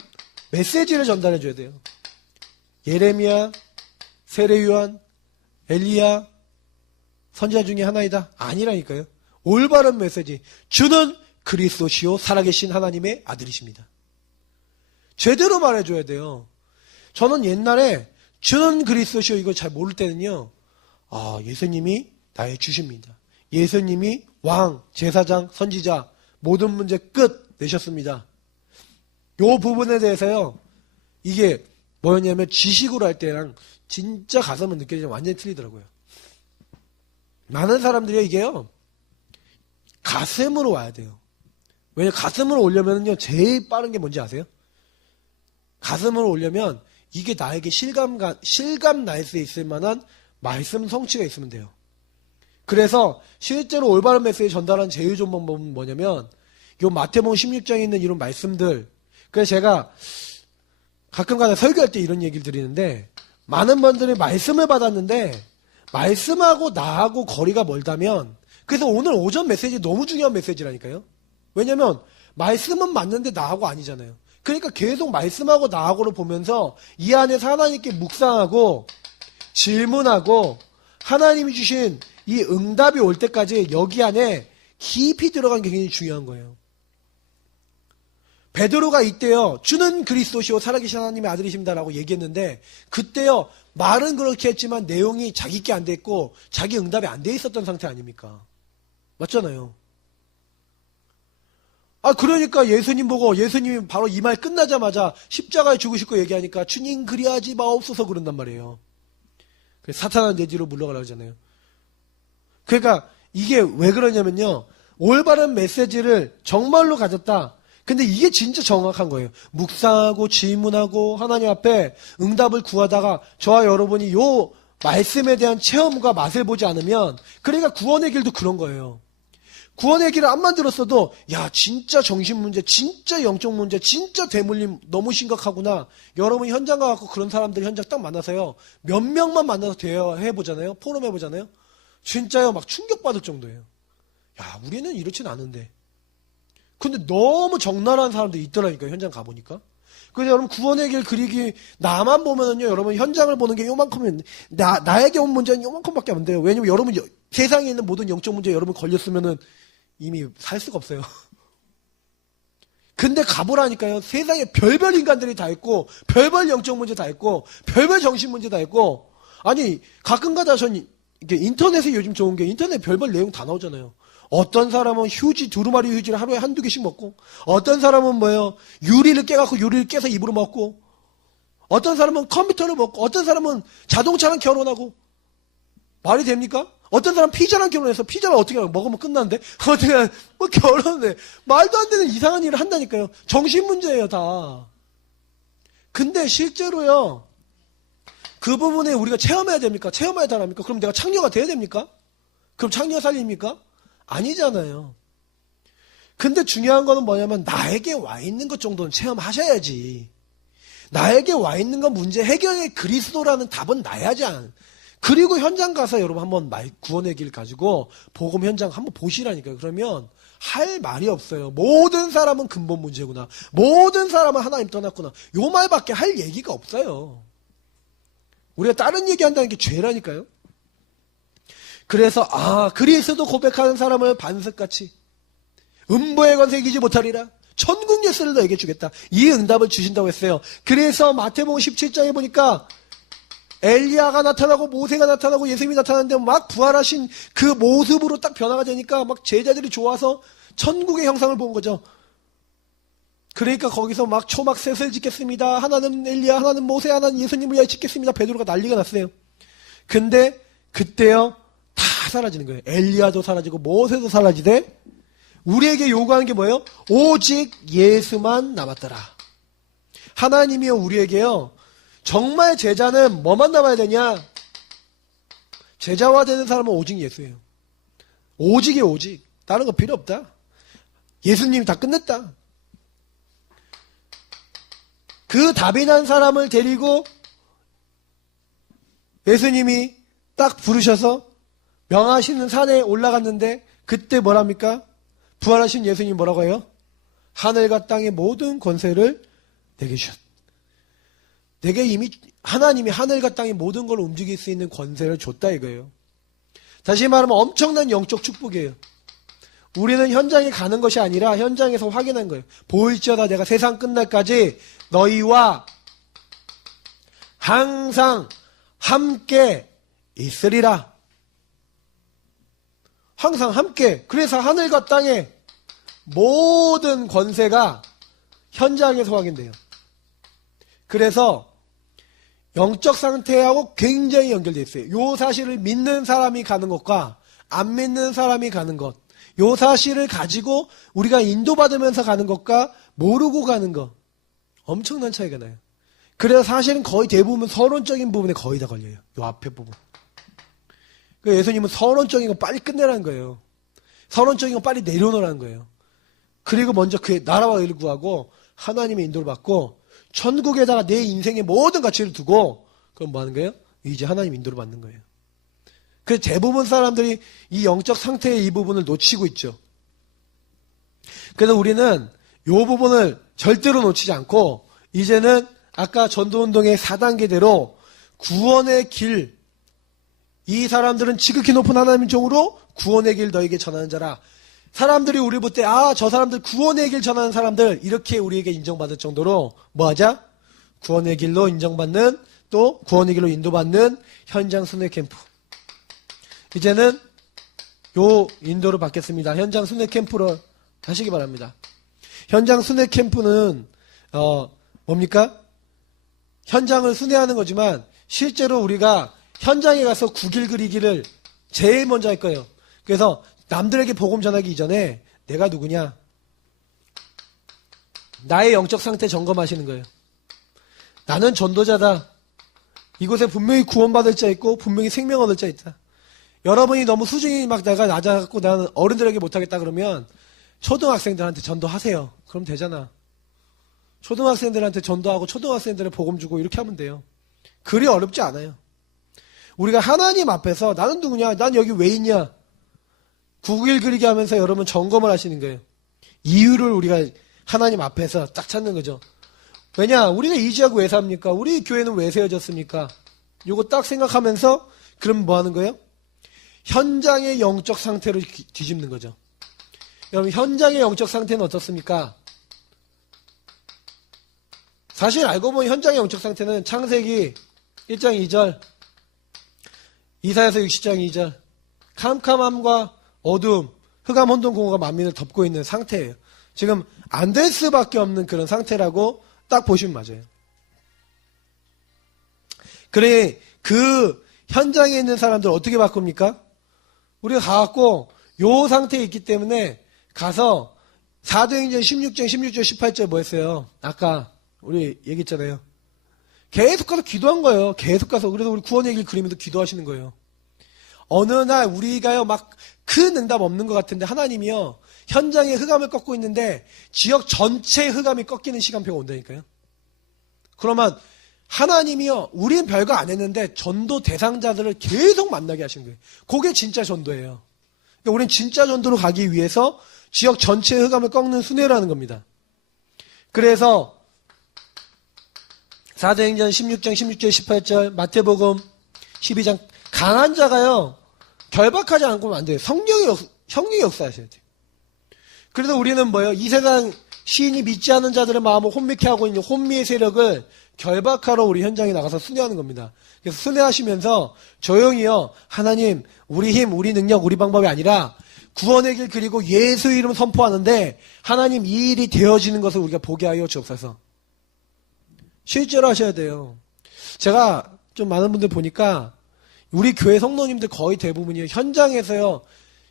메시지를 전달해 줘야 돼요. 예레미야, 세례요한, 엘리야 선지자 중에 하나이다? 아니라니까요. 올바른 메시지. 주는 그리스도시요 살아계신 하나님의 아들이십니다. 제대로 말해줘야 돼요. 저는 옛날에 주는 그리스도시요 이걸 잘 모를 때는요. 예수님이 나의 주십니다. 예수님이 왕, 제사장, 선지자 모든 문제 끝 내셨습니다. 요 부분에 대해서요. 이게 뭐였냐면 지식으로 할 때랑 진짜 가슴은 느껴지면 완전히 틀리더라고요. 많은 사람들이 이게요. 가슴으로 와야 돼요. 왜냐면 가슴으로 오려면요. 제일 빠른 게 뭔지 아세요? 가슴으로 오려면 이게 나에게 실감 날 수 있을 만한 말씀 성취가 있으면 돼요. 그래서 실제로 올바른 메시지 전달하는 제일 좋은 방법은 뭐냐면 요 마태복음 16장에 있는 이런 말씀들. 그래서 제가 가끔가다 설교할 때 이런 얘기를 드리는데 많은 분들이 말씀을 받았는데 말씀하고 나하고 거리가 멀다면 그래서 오늘 오전 메시지 너무 중요한 메시지라니까요. 왜냐면 말씀은 맞는데 나하고 아니잖아요. 그러니까 계속 말씀하고 나하고를 보면서 이 안에서 하나님께 묵상하고 질문하고 하나님이 주신 이 응답이 올 때까지 여기 안에 깊이 들어간 게 굉장히 중요한 거예요. 베드로가 이때요. 주는 그리스도시요 살아계신 하나님의 아들이십니다라고 얘기했는데 그때요. 말은 그렇게 했지만 내용이 자기께 안 돼 있고 자기 응답이 안 돼 있었던 상태 아닙니까? 맞잖아요. 그러니까 예수님 보고 예수님이 바로 이 말 끝나자마자 십자가에 죽으실 거 얘기하니까 주님 그리하지 마옵소서 그런단 말이에요. 사탄은 내 뒤로 물러가라고 하잖아요. 그러니까 이게 왜 그러냐면요. 올바른 메시지를 정말로 가졌다. 근데 이게 진짜 정확한 거예요. 묵상하고 질문하고 하나님 앞에 응답을 구하다가 저와 여러분이 요 말씀에 대한 체험과 맛을 보지 않으면 그러니까 구원의 길도 그런 거예요. 구원의 길을 안 만들었어도 진짜 정신 문제, 진짜 영적 문제, 진짜 대물림 너무 심각하구나. 여러분 현장 가갖고 그런 사람들 현장 딱 만나서요. 몇 명만 만나서 대화해보잖아요. 포럼해보잖아요. 진짜요 막 충격받을 정도예요. 우리는 이렇진 않은데. 근데 너무 적나라한 사람들이 있더라니까요. 현장 가보니까. 그래서 여러분 구원의 길 그리기 나만 보면은요. 여러분 현장을 보는 게 요만큼은 나에게 온 문제는 요만큼밖에 안 돼요. 왜냐면 여러분 세상에 있는 모든 영적 문제 여러분 걸렸으면은 이미 살 수가 없어요. 근데 가보라니까요. 세상에 별별 인간들이 다 있고 별별 영적 문제 다 있고 별별 정신 문제 다 있고 가끔가다 전 이게 인터넷에 요즘 좋은 게 인터넷 별별 내용 다 나오잖아요. 어떤 사람은 두루마리 휴지를 하루에 한두 개씩 먹고 어떤 사람은 유리를 깨서 입으로 먹고 어떤 사람은 컴퓨터를 먹고 어떤 사람은 자동차랑 결혼하고 말이 됩니까? 어떤 사람은 피자랑 결혼해서 피자를 어떻게 먹으면 끝나는데 어떻게 결혼을 해. 말도 안 되는 이상한 일을 한다니까요. 정신 문제예요 다. 근데 실제로요. 그 부분에 우리가 체험해야 됩니까? 체험해야 되랍니까? 그럼 내가 창녀가 돼야 됩니까? 그럼 창녀 살립니까? 아니잖아요. 근데 중요한 거는 뭐냐면 나에게 와 있는 것 정도는 체험하셔야지. 나에게 와 있는 건 문제 해결의 그리스도라는 답은 나야지 않. 그리고 현장 가서 여러분 한번 구원의 길 가지고 복음 현장 한번 보시라니까요. 그러면 할 말이 없어요. 모든 사람은 근본 문제구나. 모든 사람은 하나님 떠났구나. 요 말밖에 할 얘기가 없어요. 우리가 다른 얘기한다는 게 죄라니까요. 그래서 그리스도 고백하는 사람을 반석같이 음보의 권세 이기지 못하리라. 천국 열쇠를 너에게 주겠다. 이 응답을 주신다고 했어요. 그래서 마태복음 17장에 보니까 엘리야가 나타나고 모세가 나타나고 예수님이 나타났는데 막 부활하신 그 모습으로 딱 변화가 되니까 막 제자들이 좋아서 천국의 형상을 본 거죠. 그러니까 거기서 막 초막셋을 짓겠습니다. 하나는 엘리야, 하나는 모세, 하나는 예수님을 위하여 짓겠습니다. 베드로가 난리가 났어요. 근데 그때요 다 사라지는 거예요. 엘리야도 사라지고 모세도 사라지되 우리에게 요구하는 게 뭐예요? 오직 예수만 남았더라. 하나님이요 우리에게요 정말 제자는 뭐만 남아야 되냐? 제자화 되는 사람은 오직 예수예요. 오직이에요, 오직. 다른 거 필요 없다. 예수님이 다 끝냈다. 그 답이 난 사람을 데리고 예수님이 딱 부르셔서 명하시는 산에 올라갔는데 그때 뭐랍니까? 부활하신 예수님이 뭐라고 해요? 하늘과 땅의 모든 권세를 내게 주셨다. 내게 이미 하나님이 하늘과 땅의 모든 걸 움직일 수 있는 권세를 줬다 이거예요. 다시 말하면 엄청난 영적 축복이에요. 우리는 현장에 가는 것이 아니라 현장에서 확인한 거예요. 보일지어다 내가 세상 끝날까지 너희와 항상 함께 있으리라. 항상 함께. 그래서 하늘과 땅의 모든 권세가 현장에서 확인돼요. 그래서 영적 상태하고 굉장히 연결되어 있어요. 요 사실을 믿는 사람이 가는 것과 안 믿는 사람이 가는 것. 요 사실을 가지고 우리가 인도받으면서 가는 것과 모르고 가는 것. 엄청난 차이가 나요. 그래서 사실은 거의 대부분 서론적인 부분에 거의 다 걸려요. 요 앞에 부분. 그러니까 예수님은 서론적인 거 빨리 끝내라는 거예요. 서론적인 거 빨리 내려놓으라는 거예요. 그리고 먼저 그의 나라와 의를 구하고 하나님의 인도를 받고 천국에다가 내 인생의 모든 가치를 두고 그럼 뭐 하는 거예요? 이제 하나님 인도를 받는 거예요. 그래서 대부분 사람들이 이 영적 상태의 이 부분을 놓치고 있죠. 그래서 우리는 이 부분을 절대로 놓치지 않고 이제는 아까 전도운동의 4단계대로 구원의 길, 이 사람들은 지극히 높은 하나님의 종으로 구원의 길 너에게 전하는 자라. 사람들이 우리 볼 때 저 사람들 구원의 길 전하는 사람들 이렇게 우리에게 인정받을 정도로 뭐하자? 구원의 길로 인정받는 또 구원의 길로 인도받는 현장 순회 캠프. 이제는 요 인도를 받겠습니다. 현장 순회 캠프로 하시기 바랍니다. 현장 순회 캠프는 뭡니까? 현장을 순회하는 거지만 실제로 우리가 현장에 가서 구길 그리기를 제일 먼저 할 거예요. 그래서 남들에게 복음 전하기 이전에 내가 누구냐? 나의 영적 상태 점검하시는 거예요. 나는 전도자다. 이곳에 분명히 구원받을 자 있고 분명히 생명 얻을 자 있다. 여러분이 너무 수준이 막 내가 낮아갖고 나는 어른들에게 못하겠다 그러면 초등학생들한테 전도하세요. 그럼 되잖아. 초등학생들한테 전도하고 초등학생들의 복음 주고 이렇게 하면 돼요. 그리 어렵지 않아요. 우리가 하나님 앞에서 나는 누구냐? 난 여기 왜 있냐? 구길 그리기 하면서 여러분 점검을 하시는 거예요. 이유를 우리가 하나님 앞에서 딱 찾는 거죠. 왜냐? 우리가 이 지역 왜 삽니까? 우리 교회는 왜 세워졌습니까? 요거 딱 생각하면서 그럼 뭐 하는 거예요? 현장의 영적 상태를 뒤집는 거죠. 여러분 현장의 영적 상태는 어떻습니까? 사실 알고 보면 현장의 영적 상태는 창세기 1장 2절 이사야서 60장 2절 캄캄함과 어두움, 흑암, 혼돈, 공허가 만민을 덮고 있는 상태예요. 지금 안 될 수밖에 없는 그런 상태라고 딱 보시면 맞아요. 그래 그 현장에 있는 사람들 어떻게 바꿉니까? 우리가 가갖고 요 상태에 있기 때문에 가서 사도행전 16장 16절 18절 뭐 했어요? 아까 우리 얘기했잖아요. 계속 가서 기도한 거예요. 계속 가서. 그래서 우리 구원의 길 그리면서 기도하시는 거예요. 어느 날 우리가요 막 큰 응답 없는 것 같은데 하나님이요 현장에 흑암을 꺾고 있는데 지역 전체 흑암이 꺾이는 시간표가 온다니까요. 그러면 하나님이요, 우린 별거 안 했는데 전도 대상자들을 계속 만나게 하신 거예요. 그게 진짜 전도예요. 그러니까 우린 진짜 전도로 가기 위해서 지역 전체의 흑암을 꺾는 순회라는 겁니다. 그래서 사도행전 16장 16절 18절 마태복음 12장 강한 자가요 결박하지 않고는 안 돼요. 성령이 역사하셔야 돼요. 그래서 우리는 뭐예요? 이 세상 시인이 믿지 않는 자들의 마음을 혼미케 하고 있는 혼미의 세력을 결박하러 우리 현장에 나가서 순회하는 겁니다. 그래서 순회하시면서 조용히요, 하나님, 우리 힘, 우리 능력, 우리 방법이 아니라 구원의 길 그리고 예수 이름 선포하는데 하나님 이 일이 되어지는 것을 우리가 보게 하여 주옵소서. 실제로 하셔야 돼요. 제가 좀 많은 분들 보니까 우리 교회 성도님들 거의 대부분이 현장에서요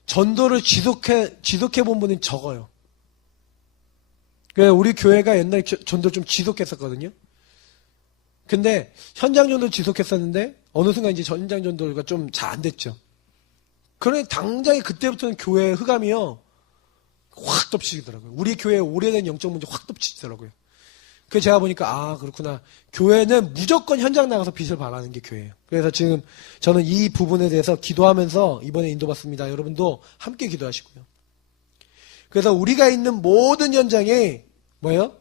전도를 지속해 본 분은 적어요. 우리 교회가 옛날에 전도를 좀 지속했었거든요. 근데 현장 전도를 지속했었는데 어느 순간 이제 현장 전도가 좀 잘 안 됐죠. 그러니 당장에 그때부터는 교회 흑암이요 확 덮치더라고요. 우리 교회 오래된 영적 문제 확 덮치더라고요. 그래서 제가 보니까 아 그렇구나. 교회는 무조건 현장 나가서 빛을 발하는 게 교회예요. 그래서 지금 저는 이 부분에 대해서 기도하면서 이번에 인도받습니다. 여러분도 함께 기도하시고요. 그래서 우리가 있는 모든 현장에 뭐예요?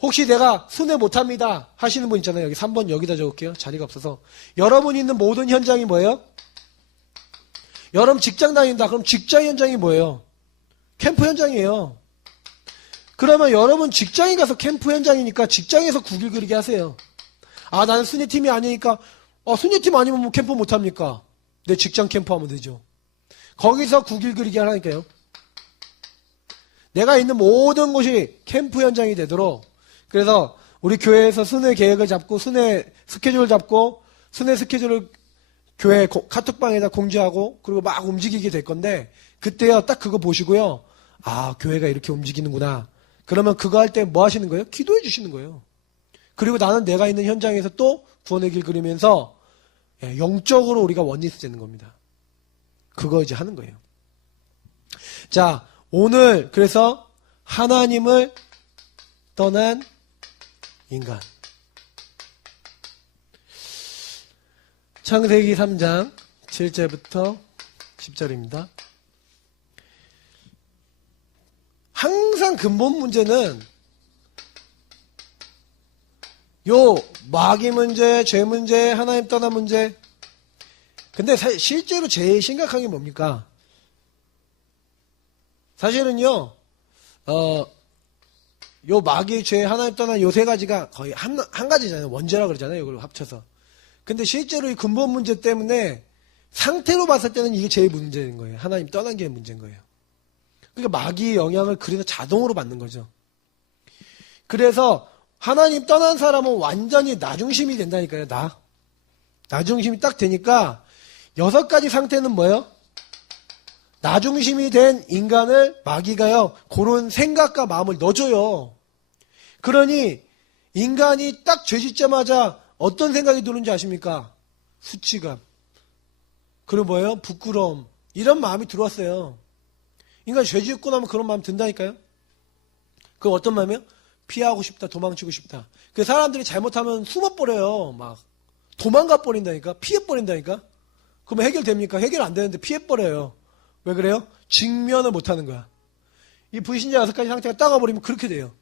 혹시 내가 순회 못합니다 하시는 분 있잖아요. 여기 3번 여기다 적을게요. 자리가 없어서. 여러분이 있는 모든 현장이 뭐예요? 여러분 직장 다닌다. 그럼 직장 현장이 뭐예요? 캠프 현장이에요. 그러면 여러분 직장에 가서 캠프 현장이니까 직장에서 구길 그리게 하세요. 아 나는 순회팀이 아니니까 순회팀 아니면 뭐 캠프 못합니까? 내 직장 캠프 하면 되죠. 거기서 구길 그리게 하라니까요. 내가 있는 모든 곳이 캠프 현장이 되도록 그래서 우리 교회에서 순회 계획을 잡고 순회 스케줄을 잡고 순회 스케줄을 교회 카톡방에다 공지하고 그리고 막 움직이게 될 건데 그때요 딱 그거 보시고요. 아 교회가 이렇게 움직이는구나. 그러면 그거 할 때 뭐 하시는 거예요? 기도해 주시는 거예요. 그리고 나는 내가 있는 현장에서 또 구원의 길 그리면서 영적으로 우리가 원리스 되는 겁니다. 그거 이제 하는 거예요. 자 오늘 그래서 하나님을 떠난 인간 창세기 3장 7절부터 10절입니다. 항상 근본 문제는 요 마귀 문제, 죄 문제, 하나님 떠난 문제. 근데 실제로 제일 심각한 게 뭡니까? 사실은요, 요 마귀, 죄, 하나님 떠난 요 세 가지가 거의 한 가지잖아요. 원죄라 그러잖아요. 이걸 합쳐서. 근데 실제로 이 근본 문제 때문에 상태로 봤을 때는 이게 제일 문제인 거예요. 하나님 떠난 게 문제인 거예요. 그러니까 마귀의 영향을 그래서 자동으로 받는 거죠. 그래서 하나님 떠난 사람은 완전히 나중심이 된다니까요. 나중심이 딱 되니까 6가지 상태는 뭐예요? 나중심이 된 인간을 마귀가요. 그런 생각과 마음을 넣어줘요. 그러니 인간이 딱 죄짓자마자 어떤 생각이 드는지 아십니까? 수치감. 그리고 뭐예요? 부끄러움. 이런 마음이 들어왔어요. 인간 죄 짓고 나면 그런 마음 든다니까요. 그 어떤 마음이요? 피하고 싶다, 도망치고 싶다. 그 사람들이 잘못하면 숨어버려요. 막 도망가 버린다니까, 피해 버린다니까. 그러면 해결됩니까? 해결 안 되는데 피해 버려요. 왜 그래요? 직면을 못하는 거야. 이 불신자 6가지 상태가 따가버리면 그렇게 돼요.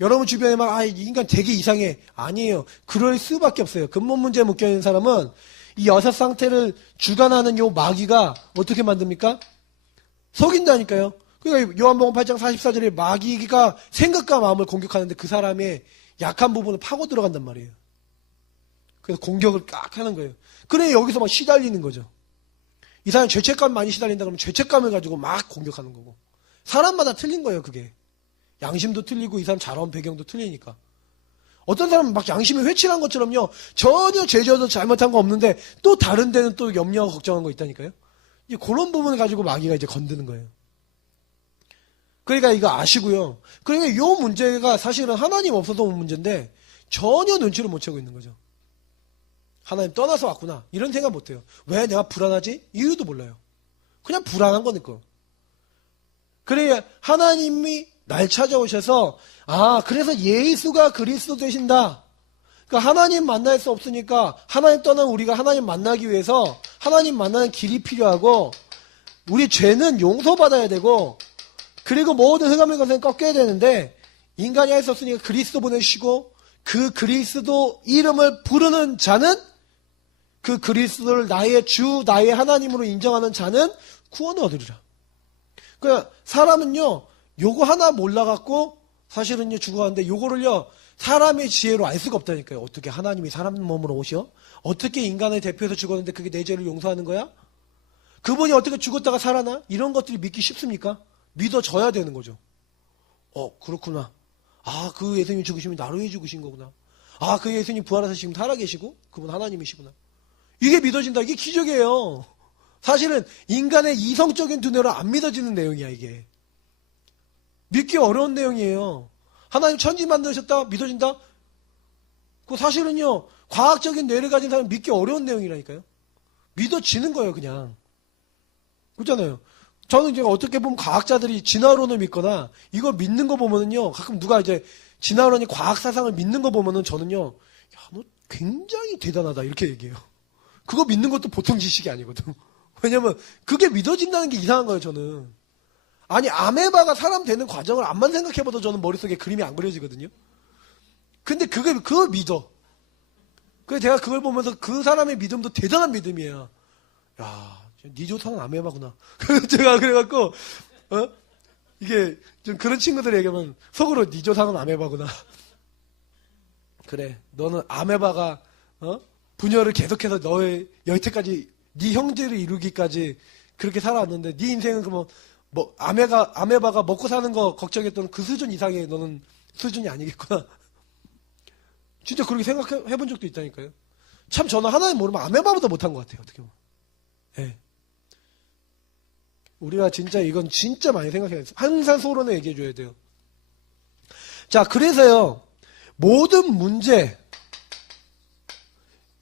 여러분 주변에 막 이 인간 되게 이상해. 아니에요. 그럴 수밖에 없어요. 근본 문제에 묶여있는 사람은 이 6상태를 주관하는 요 마귀가 어떻게 만듭니까? 속인다니까요. 그러니까 요한복음 8장 44절에 마귀가 생각과 마음을 공격하는데 그 사람의 약한 부분을 파고 들어간단 말이에요. 그래서 공격을 깍 하는 거예요. 그래 여기서 막 시달리는 거죠. 이 사람이 죄책감 많이 시달린다 그러면 죄책감을 가지고 막 공격하는 거고. 사람마다 틀린 거예요 그게. 양심도 틀리고 이 사람 자라온 배경도 틀리니까. 어떤 사람은 막 양심이 회칠한 것처럼요. 전혀 죄져도 잘못한 거 없는데 또 다른 데는 또 염려하고 걱정한 거 있다니까요. 이제 그런 부분을 가지고 마귀가 이제 건드는 거예요. 그러니까 이거 아시고요. 그러니까 이 문제가 사실은 하나님 없어서 온 문제인데 전혀 눈치를 못 채고 있는 거죠. 하나님 떠나서 왔구나. 이런 생각 못 해요. 왜 내가 불안하지? 이유도 몰라요. 그냥 불안한 거니까. 그래 하나님이 날 찾아오셔서 그래서 예수가 그리스도 되신다. 그러니까 하나님 만날 수 없으니까 하나님 떠난 우리가 하나님 만나기 위해서 하나님 만나는 길이 필요하고 우리 죄는 용서받아야 되고 그리고 모든 흑암의 것은 꺾여야 되는데 인간이 할 수 없으니까 그리스도 보내시고 그 그리스도 이름을 부르는 자는 그 그리스도를 나의 주 나의 하나님으로 인정하는 자는 구원을 얻으리라. 그러니까 사람은요 요거 하나 몰라갖고 사실은요 죽어가는데 요거를요 사람의 지혜로 알 수가 없다니까요. 어떻게 하나님이 사람 몸으로 오셔? 어떻게 인간을 대표해서 죽었는데 그게 내 죄를 용서하는 거야? 그분이 어떻게 죽었다가 살아나? 이런 것들이 믿기 쉽습니까? 믿어져야 되는 거죠. 그렇구나. 아, 그 예수님이 죽으시면 나를 위해 죽으신 거구나. 아, 그 예수님 부활하셔서 지금 살아계시고 그분 하나님이시구나. 이게 믿어진다. 이게 기적이에요. 사실은 인간의 이성적인 두뇌로 안 믿어지는 내용이야 이게. 믿기 어려운 내용이에요. 하나님 천지 만드셨다? 믿어진다? 그 사실은요 과학적인 뇌를 가진 사람은 믿기 어려운 내용이라니까요. 믿어지는 거예요 그냥. 그렇잖아요. 저는 이제 어떻게 보면 과학자들이 진화론을 믿거나 이걸 믿는 거 보면은요 가끔 누가 이제 진화론이 과학 사상을 믿는 거 보면은 저는요 야, 너 굉장히 대단하다 이렇게 얘기해요. 그거 믿는 것도 보통 지식이 아니거든. 왜냐면 그게 믿어진다는 게 이상한 거예요 저는. 아니 아메바가 사람 되는 과정을 암만 생각해봐도 저는 머릿속에 그림이 안 그려지거든요. 근데 그걸 믿어. 그래서 제가 그걸 보면서 그 사람의 믿음도 대단한 믿음이에요. 야, 니 조상은 아메바구나. 제가 그래갖고 이게 좀 그런 친구들 얘기하면 속으로 니 조상은 아메바구나. 그래, 너는 아메바가 분열을 계속해서 너의 여태까지 네 형제를 이루기까지 그렇게 살아왔는데 네 인생은 그러면 뭐 아메바가 먹고 사는 거 걱정했던 그 수준 이상의 너는 수준이 아니겠구나. 진짜 그렇게 생각해 본 적도 있다니까요. 참 저는 하나님 모르면 아메바보다 못한 것 같아요. 어떻게 보면. 예. 우리가 진짜 이건 진짜 많이 생각해야 돼요. 항상 서로는 얘기해 줘야 돼요. 자, 그래서요. 모든 문제,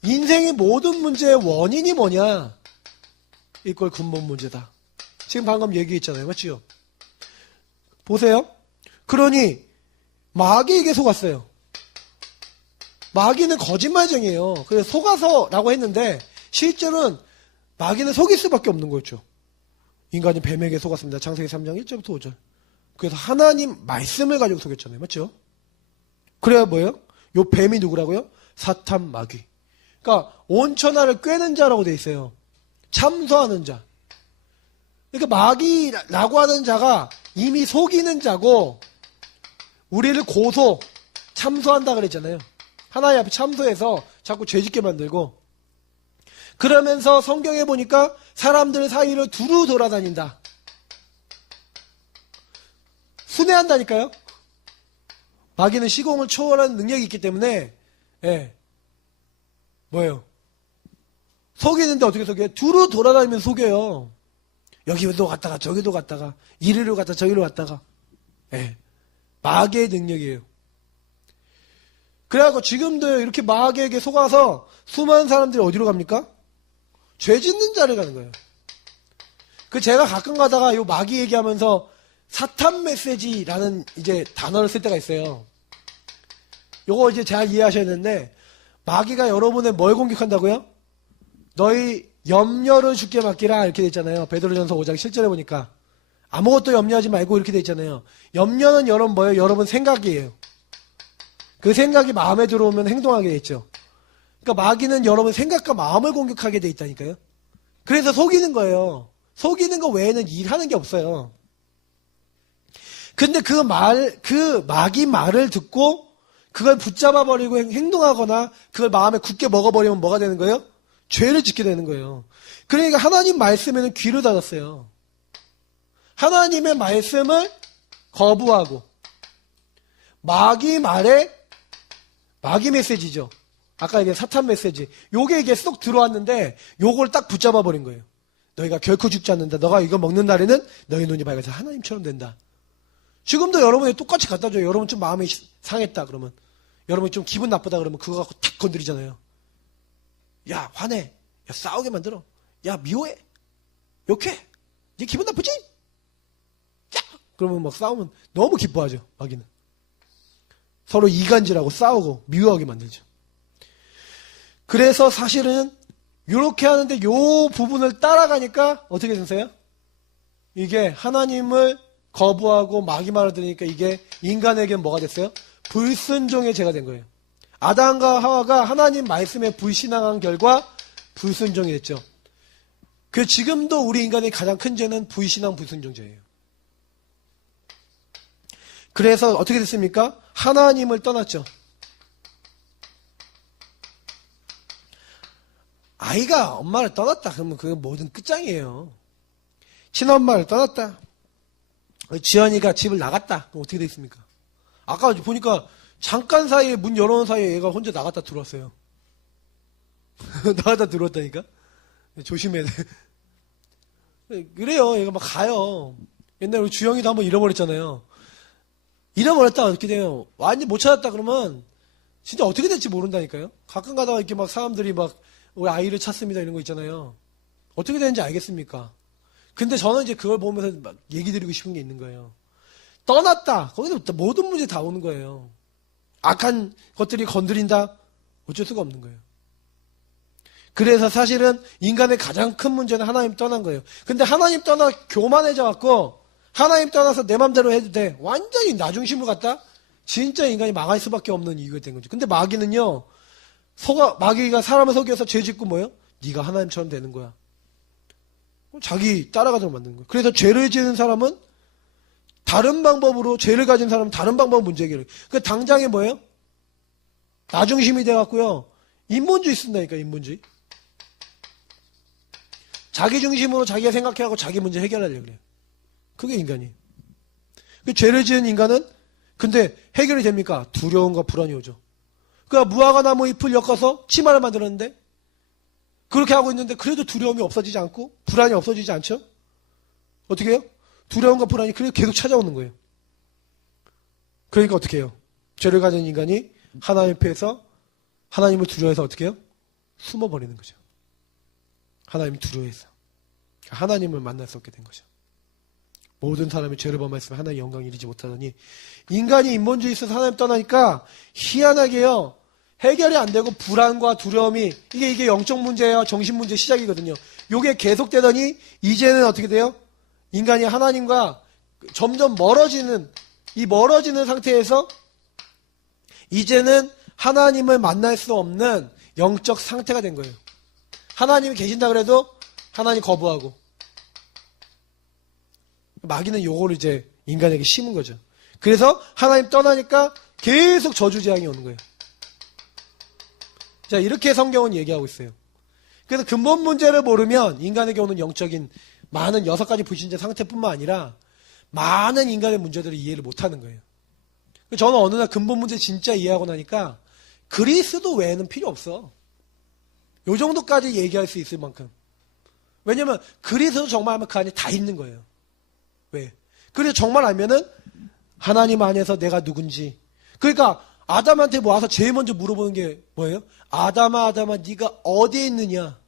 인생의 모든 문제의 원인이 뭐냐? 이걸 근본 문제다. 지금 방금 얘기했잖아요. 맞죠? 보세요. 그러니 마귀에게 속았어요. 마귀는 거짓말쟁이에요. 그래서 속아서라고 했는데 실제로는 마귀는 속일 수밖에 없는 거였죠. 인간이 뱀에게 속았습니다. 창세기 3장 1절부터 5절. 그래서 하나님 말씀을 가지고 속였잖아요. 맞죠? 그래야 뭐예요? 요 뱀이 누구라고요? 사탄 마귀. 그러니까 온천하를 꿰는 자라고 돼 있어요. 참소하는 자. 그러니까 마귀라고 하는 자가 이미 속이는 자고 우리를 참소한다 그랬잖아요. 하나님 앞에 참소해서 자꾸 죄짓게 만들고 그러면서 성경에 보니까 사람들 사이를 두루 돌아다닌다. 순회한다니까요. 마귀는 시공을 초월하는 능력이 있기 때문에 뭐예요? 속이는데 어떻게 속여요? 두루 돌아다니면서 속여요. 여기도 갔다가 저기도 갔다가 이리로 갔다가 저기로 갔다가 마귀의 능력이에요. 그래갖고 지금도 이렇게 마귀에게 속아서 수많은 사람들이 어디로 갑니까? 죄 짓는 자를 가는 거예요. 제가 가끔 가다가 요 마귀 얘기하면서 사탄 메시지라는 이제 단어를 쓸 때가 있어요. 요거 이제 잘 이해하셔야 되는데 마귀가 여러분의 뭘 공격한다고요? 너희 염려를 주께 맡기라 이렇게 돼 있잖아요. 베드로전서 5장 7절에 보니까 아무것도 염려하지 말고 이렇게 돼 있잖아요. 염려는 여러분 뭐예요? 여러분 생각이에요. 그 생각이 마음에 들어오면 행동하게 돼 있죠. 그러니까 마귀는 여러분 생각과 마음을 공격하게 돼 있다니까요. 그래서 속이는 거예요. 속이는 거 외에는 일하는 게 없어요. 근데 그 마귀 말을 듣고 그걸 붙잡아 버리고 행동하거나 그걸 마음에 굳게 먹어버리면 뭐가 되는 거예요? 죄를 짓게 되는 거예요. 그러니까 하나님 말씀에는 귀를 닫았어요. 하나님의 말씀을 거부하고 마귀 메시지죠. 아까 얘기한 사탄 메시지. 요게 이게 쏙 들어왔는데 요걸 딱 붙잡아 버린 거예요. 너희가 결코 죽지 않는다. 너가 이거 먹는 날에는 너희 눈이 밝아서 하나님처럼 된다. 지금도 여러분이 똑같이 갖다 줘요. 여러분 좀 마음이 상했다 그러면 여러분이 좀 기분 나쁘다 그러면 그거 갖고 탁 건드리잖아요. 야 화내. 야 싸우게 만들어. 야 미워해. 욕해. 네 기분 나쁘지? 야 그러면 막 싸우면 너무 기뻐하죠. 마귀는. 서로 이간질하고 싸우고 미워하게 만들죠. 그래서 사실은 이렇게 하는데 요 부분을 따라가니까 어떻게 되세요? 이게 하나님을 거부하고 마귀 말을 들으니까 이게 인간에게는 뭐가 됐어요? 불순종의 죄가 된 거예요. 아담과 하와가 하나님 말씀에 불신앙한 결과 불순종이 됐죠. 그 지금도 우리 인간의 가장 큰 죄는 불신앙 불순종죄예요. 그래서 어떻게 됐습니까? 하나님을 떠났죠. 아이가 엄마를 떠났다 그러면 그게 모든 끝장이에요. 친엄마를 떠났다. 지연이가 집을 나갔다. 그럼 어떻게 되겠습니까? 아까 보니까 잠깐 사이에 문 열어놓은 사이에 얘가 혼자 나갔다 들어왔어요. 나갔다 들어왔다니까? 조심해야 돼. 그래요. 얘가 막 가요. 옛날에 우리 주영이도 한번 잃어버렸잖아요. 잃어버렸다 어떻게 돼요? 완전 못 찾았다 그러면 진짜 어떻게 될지 모른다니까요. 가끔 가다가 이렇게 막 사람들이 막 우리 아이를 찾습니다 이런 거 있잖아요. 어떻게 되는지 알겠습니까? 근데 저는 이제 그걸 보면서 막 얘기 드리고 싶은 게 있는 거예요. 떠났다. 거기서 모든 문제 다 오는 거예요. 악한 것들이 건드린다. 어쩔 수가 없는 거예요. 그래서 사실은 인간의 가장 큰 문제는 하나님 떠난 거예요. 근데 하나님 떠나 교만해져 갖고 하나님 떠나서 내 맘대로 해도 돼. 완전히 나 중심으로 갔다? 진짜 인간이 망할 수밖에 없는 이유가 된 거죠. 근데 마귀는요. 마귀가 사람을 속여서 죄 짓고 뭐예요? 네가 하나님처럼 되는 거야. 자기 따라가도록 만드는 거예요. 그래서 죄를 지는 사람은 다른 방법으로 죄를 가진 사람은 다른 방법으로 문제 해결해요. 그 당장에 뭐예요? 나 중심이 돼갖고요. 인본주의 쓴다니까 인본주의. 자기 중심으로 자기가 생각해갖고 자기 문제 해결하려고 그래요. 그게 인간이에요. 그 죄를 지은 인간은 근데 해결이 됩니까? 두려움과 불안이 오죠. 그러니까 무화과 나무 잎을 엮어서 치마를 만들었는데 그렇게 하고 있는데 그래도 두려움이 없어지지 않고 불안이 없어지지 않죠? 어떻게 해요? 두려움과 불안이 그래도 계속 찾아오는 거예요. 그러니까 어떻게 해요? 죄를 가진 인간이 하나님 앞에서 하나님을 두려워해서 어떻게 해요? 숨어버리는 거죠. 하나님을 두려워해서. 하나님을 만날 수 없게 된 거죠. 모든 사람이 죄를 범했으면 하나님의 영광을 이루지 못하더니 인간이 인본주의에 있어서 하나님 떠나니까 희한하게요. 해결이 안 되고 불안과 두려움이 이게 영적 문제예요. 정신 문제 시작이거든요. 이게 계속되더니 이제는 어떻게 돼요? 인간이 하나님과 점점 멀어지는 상태에서 이제는 하나님을 만날 수 없는 영적 상태가 된 거예요. 하나님이 계신다 그래도 하나님 거부하고 마귀는 요거를 이제 인간에게 심은 거죠. 그래서 하나님 떠나니까 계속 저주재앙이 오는 거예요. 자, 이렇게 성경은 얘기하고 있어요. 그래서 근본 문제를 모르면 인간에게 오는 영적인 많은 6가지 불신자 상태뿐만 아니라 많은 인간의 문제들을 이해를 못하는 거예요. 저는 어느 날 근본 문제 진짜 이해하고 나니까 그리스도 외에는 필요 없어. 요 정도까지 얘기할 수 있을 만큼. 왜냐면 그리스도 정말 하면 그 안에 다 있는 거예요. 왜? 그래서 정말 알면은 하나님 안에서 내가 누군지. 그러니까 아담한테 와서 제일 먼저 물어보는 게 뭐예요? 아담아 네가 어디에 있느냐?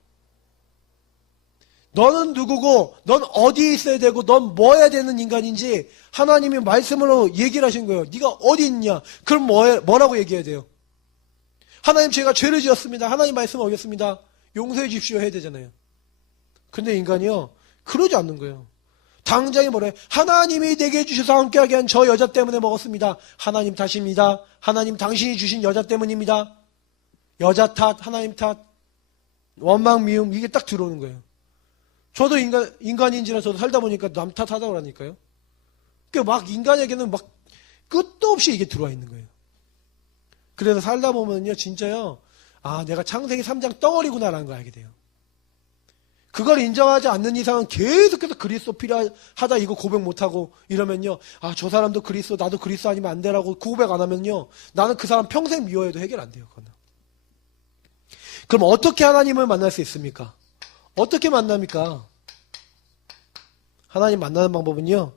너는 누구고 넌 어디에 있어야 되고 넌 뭐 해야 되는 인간인지 하나님이 말씀으로 얘기를 하신 거예요. 네가 어디 있냐? 그럼 뭐라고 얘기해야 돼요? 하나님 제가 죄를 지었습니다. 하나님 말씀을 어겼습니다. 용서해 주십시오 해야 되잖아요. 근데 인간이요. 그러지 않는 거예요. 당장에 뭐래? 하나님이 내게 주셔서 함께하게 한 저 여자 때문에 먹었습니다. 하나님 탓입니다. 하나님 당신이 주신 여자 때문입니다. 여자 탓, 하나님 탓, 원망, 미움 이게 딱 들어오는 거예요. 저도 인간인지라 저도 살다 보니까 남 탓하다 그러니까요. 그러니까 막 인간에게는 막 끝도 없이 이게 들어와 있는 거예요. 그래서 살다 보면요, 진짜요. 아, 내가 창세기 3장 덩어리구나라는 걸 알게 돼요. 그걸 인정하지 않는 이상은 계속해서 그리스도 필요하다 이거 고백 못하고 이러면요. 아, 저 사람도 그리스도 나도 그리스도 아니면 안 되라고 그 고백 안 하면요. 나는 그 사람 평생 미워해도 해결 안 돼요. 그거는. 그럼 어떻게 하나님을 만날 수 있습니까? 어떻게 만납니까? 하나님 만나는 방법은요.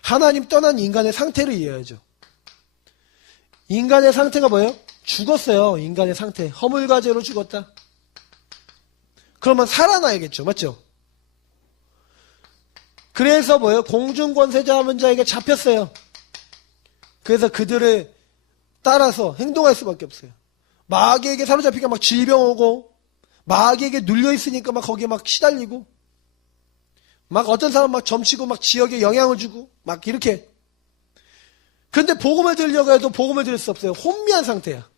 하나님 떠난 인간의 상태를 이해해야죠. 인간의 상태가 뭐예요? 죽었어요. 인간의 상태. 허물과제로 죽었다. 그러면 살아나야겠죠. 맞죠? 그래서 뭐예요? 공중권세자 하는 자에게 잡혔어요. 그래서 그들을 따라서 행동할 수밖에 없어요. 마귀에게 사로잡히니까 막 질병 오고, 마귀에게 눌려있으니까 막 거기에 막 시달리고, 막 어떤 사람 막 점치고 막 지역에 영향을 주고, 막 이렇게. 그런데 복음을 들으려고 해도 복음을 들을 수 없어요. 혼미한 상태야.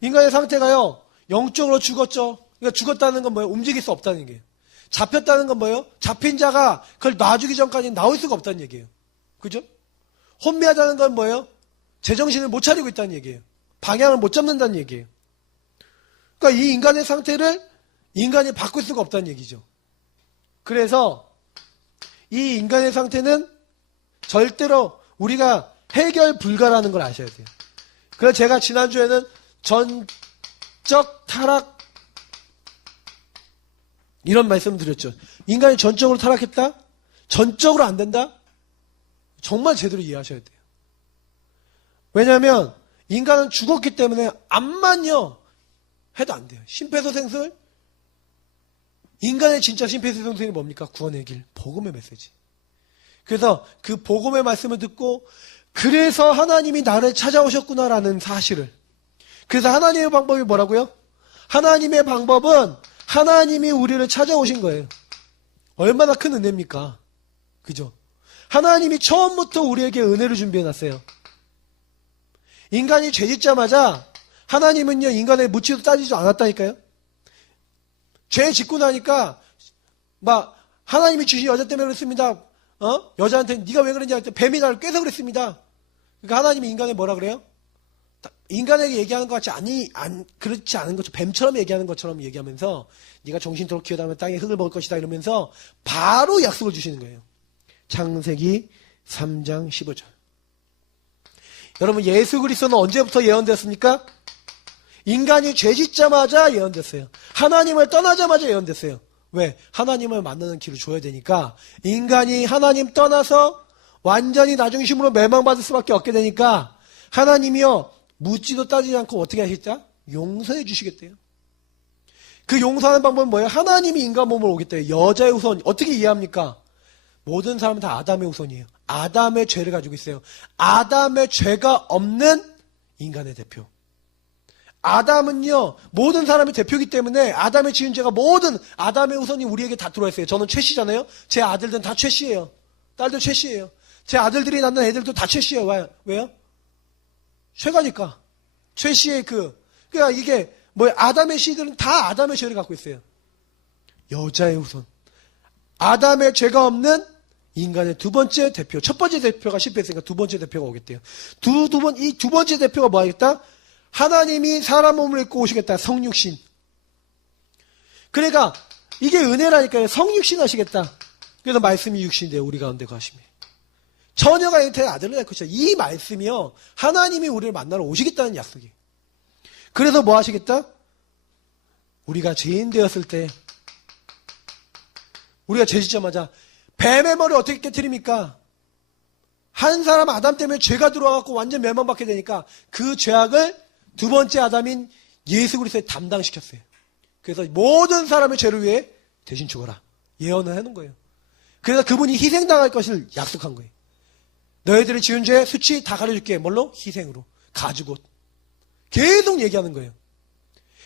인간의 상태가요, 영적으로 죽었죠. 그러니까 죽었다는 건 뭐예요? 움직일 수 없다는 얘기예요. 잡혔다는 건 뭐예요? 잡힌 자가 그걸 놔주기 전까지 나올 수가 없다는 얘기예요. 그죠? 혼미하다는 건 뭐예요? 제정신을 못 차리고 있다는 얘기예요. 방향을 못 잡는다는 얘기예요. 그러니까 이 인간의 상태를 인간이 바꿀 수가 없다는 얘기죠. 그래서 이 인간의 상태는 절대로 우리가 해결 불가라는 걸 아셔야 돼요. 그래서 제가 지난주에는 전적 타락 이런 말씀을 드렸죠. 인간이 전적으로 타락했다? 전적으로 안 된다? 정말 제대로 이해하셔야 돼요. 왜냐하면 인간은 죽었기 때문에 암만요 해도 안 돼요. 심폐소생술? 인간의 진짜 심폐소생술이 뭡니까? 구원의 길, 복음의 메시지. 그래서 그 복음의 말씀을 듣고 그래서 하나님이 나를 찾아오셨구나라는 사실을. 그래서 하나님의 방법이 뭐라고요? 하나님의 방법은 하나님이 우리를 찾아오신 거예요. 얼마나 큰 은혜입니까? 그죠? 하나님이 처음부터 우리에게 은혜를 준비해놨어요. 인간이 죄 짓자마자 하나님은요 인간의 묻지도 따지지도 않았다니까요. 죄 짓고 나니까 막 하나님이 주신 여자 때문에 그랬습니다. 여자한테 네가 왜 그랬냐 했더니 뱀이 나를 꿰서 그랬습니다. 그러니까 하나님이 인간에 뭐라 그래요? 인간에게 얘기하는 것 같이 그렇지 않은 것처럼 뱀처럼 얘기하는 것처럼 얘기하면서 네가 정신토록 기어다니면 땅에 흙을 먹을 것이다 이러면서 바로 약속을 주시는 거예요. 창세기 3장 15절. 여러분 예수 그리스도는 언제부터 예언됐습니까? 인간이 죄 짓자마자 예언됐어요. 하나님을 떠나자마자 예언됐어요. 왜? 하나님을 만나는 길을 줘야 되니까 인간이 하나님 떠나서 완전히 나중심으로 멸망받을 수밖에 없게 되니까 하나님이요 묻지도 따지지 않고 어떻게 하시겠다? 용서해 주시겠대요. 그 용서하는 방법은 뭐예요? 하나님이 인간 몸으로 오겠대요. 여자의 후손. 어떻게 이해합니까? 모든 사람은 다 아담의 후손이에요. 아담의 죄를 가지고 있어요. 아담의 죄가 없는 인간의 대표. 아담은요 모든 사람의 대표이기 때문에 아담의 지은 죄가 모든 아담의 후손이 우리에게 다 들어와 있어요. 저는 최씨잖아요. 제 아들들은 다 최씨예요. 딸도 최씨예요. 제 아들들이 낳는 애들도 다 최씨예요. 왜요? 죄가니까. 최씨의 그러니까 이게 뭐야? 아담의 씨들은 다 아담의 죄를 갖고 있어요. 여자의 후손. 아담의 죄가 없는 인간의 두 번째 대표. 첫 번째 대표가 실패했으니까 두 번째 대표가 오겠대요. 이 두 번째 대표가 뭐 하겠다? 하나님이 사람 몸을 입고 오시겠다. 성육신. 그러니까 이게 은혜라니까요. 성육신 하시겠다. 그래서 말씀이 육신인데 우리 가운데 거하시며 처녀가 잉태의 아들을 낳을 것이다. 이 말씀이요. 하나님이 우리를 만나러 오시겠다는 약속이에요. 그래서 뭐 하시겠다? 우리가 죄인 되었을 때 우리가 죄 짓자마자 뱀의 머리를 어떻게 깨트립니까? 한 사람 아담 때문에 죄가 들어와갖고 완전 멸망받게 되니까 그 죄악을 두 번째 아담인 예수 그리스도에 담당시켰어요. 그래서 모든 사람의 죄를 위해 대신 죽어라. 예언을 해놓은 거예요. 그래서 그분이 희생당할 것을 약속한 거예요. 너희들이 지은 죄 수치 다 가려줄게. 뭘로? 희생으로. 가죽옷. 계속 얘기하는 거예요.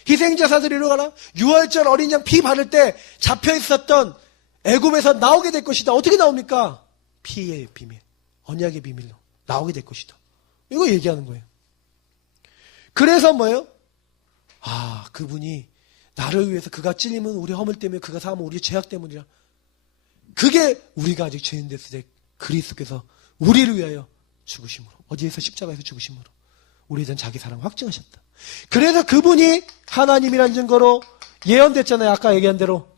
희생제사드리러 가라. 유월절 어린 양 피 바를 때 잡혀있었던 애굽에서 나오게 될 것이다. 어떻게 나옵니까? 피의 비밀. 언약의 비밀로 나오게 될 것이다. 이거 얘기하는 거예요. 그래서 뭐예요? 그분이 나를 위해서 그가 찔림은 우리 허물 때문에 그가 사함은 우리 죄악 때문이라. 그게 우리가 아직 죄인 됐을 때 그리스도께서 우리를 위하여 죽으심으로 어디에서 십자가에서 죽으심으로 우리에 대한 자기 사랑 확증하셨다. 그래서 그분이 하나님이란 증거로 예언됐잖아요. 아까 얘기한 대로.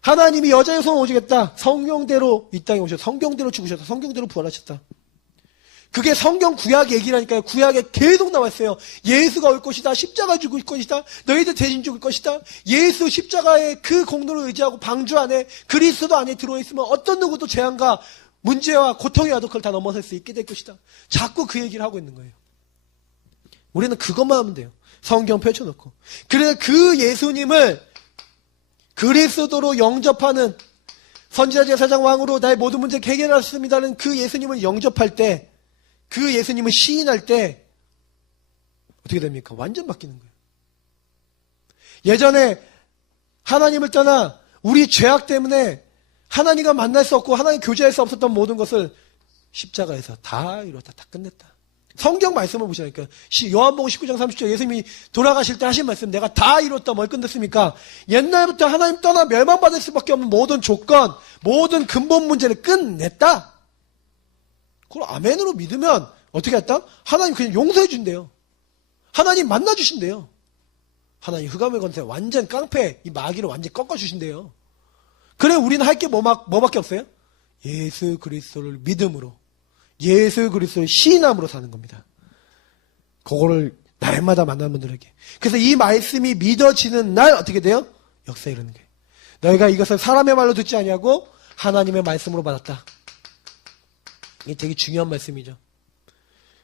하나님이 여자의 손 오시겠다. 성경대로 이 땅에 오셨다. 성경대로 죽으셨다. 성경대로 부활하셨다. 그게 성경 구약 얘기라니까요. 구약에 계속 나왔어요. 예수가 올 것이다. 십자가 죽을 것이다. 너희들 대신 죽을 것이다. 예수 십자가의 그 공로를 의지하고 방주 안에 그리스도 안에 들어있으면 어떤 누구도 재앙과 문제와 고통이 와도 그걸 다 넘어설 수 있게 될 것이다. 자꾸 그 얘기를 하고 있는 거예요. 우리는 그것만 하면 돼요. 성경 펼쳐놓고. 그래서 그 예수님을 그리스도로 영접하는 선지자 제사장 왕으로 나의 모든 문제 해결하셨습니다는 그 예수님을 영접할 때, 그 예수님을 시인할 때 어떻게 됩니까? 완전 바뀌는 거예요. 예전에 하나님을 떠나 우리 죄악 때문에 하나님과 만날 수 없고 하나님 교제할 수 없었던 모든 것을 십자가에서 다 이뤘다. 다 끝냈다. 성경 말씀을 보시라니까요. 요한복음 19장 30절 예수님이 돌아가실 때 하신 말씀, 내가 다 이뤘다. 뭘 끝냈습니까? 옛날부터 하나님 떠나 멸망받을 수밖에 없는 모든 조건, 모든 근본 문제를 끝냈다. 그걸 아멘으로 믿으면 어떻게 했다? 하나님 그냥 용서해 준대요. 하나님 만나 주신대요. 하나님 흑암의 권세 완전 깡패 이 마귀를 완전 꺾어 주신대요. 그래 우리는 할 게 뭐밖에 없어요? 예수 그리스도를 믿음으로, 예수 그리스도를 시인함으로 사는 겁니다. 그거를 날마다 만나는 분들에게. 그래서 이 말씀이 믿어지는 날 어떻게 돼요? 역사에 이르는 거예요. 너희가 이것을 사람의 말로 듣지 아니하고 하나님의 말씀으로 받았다. 이게 되게 중요한 말씀이죠.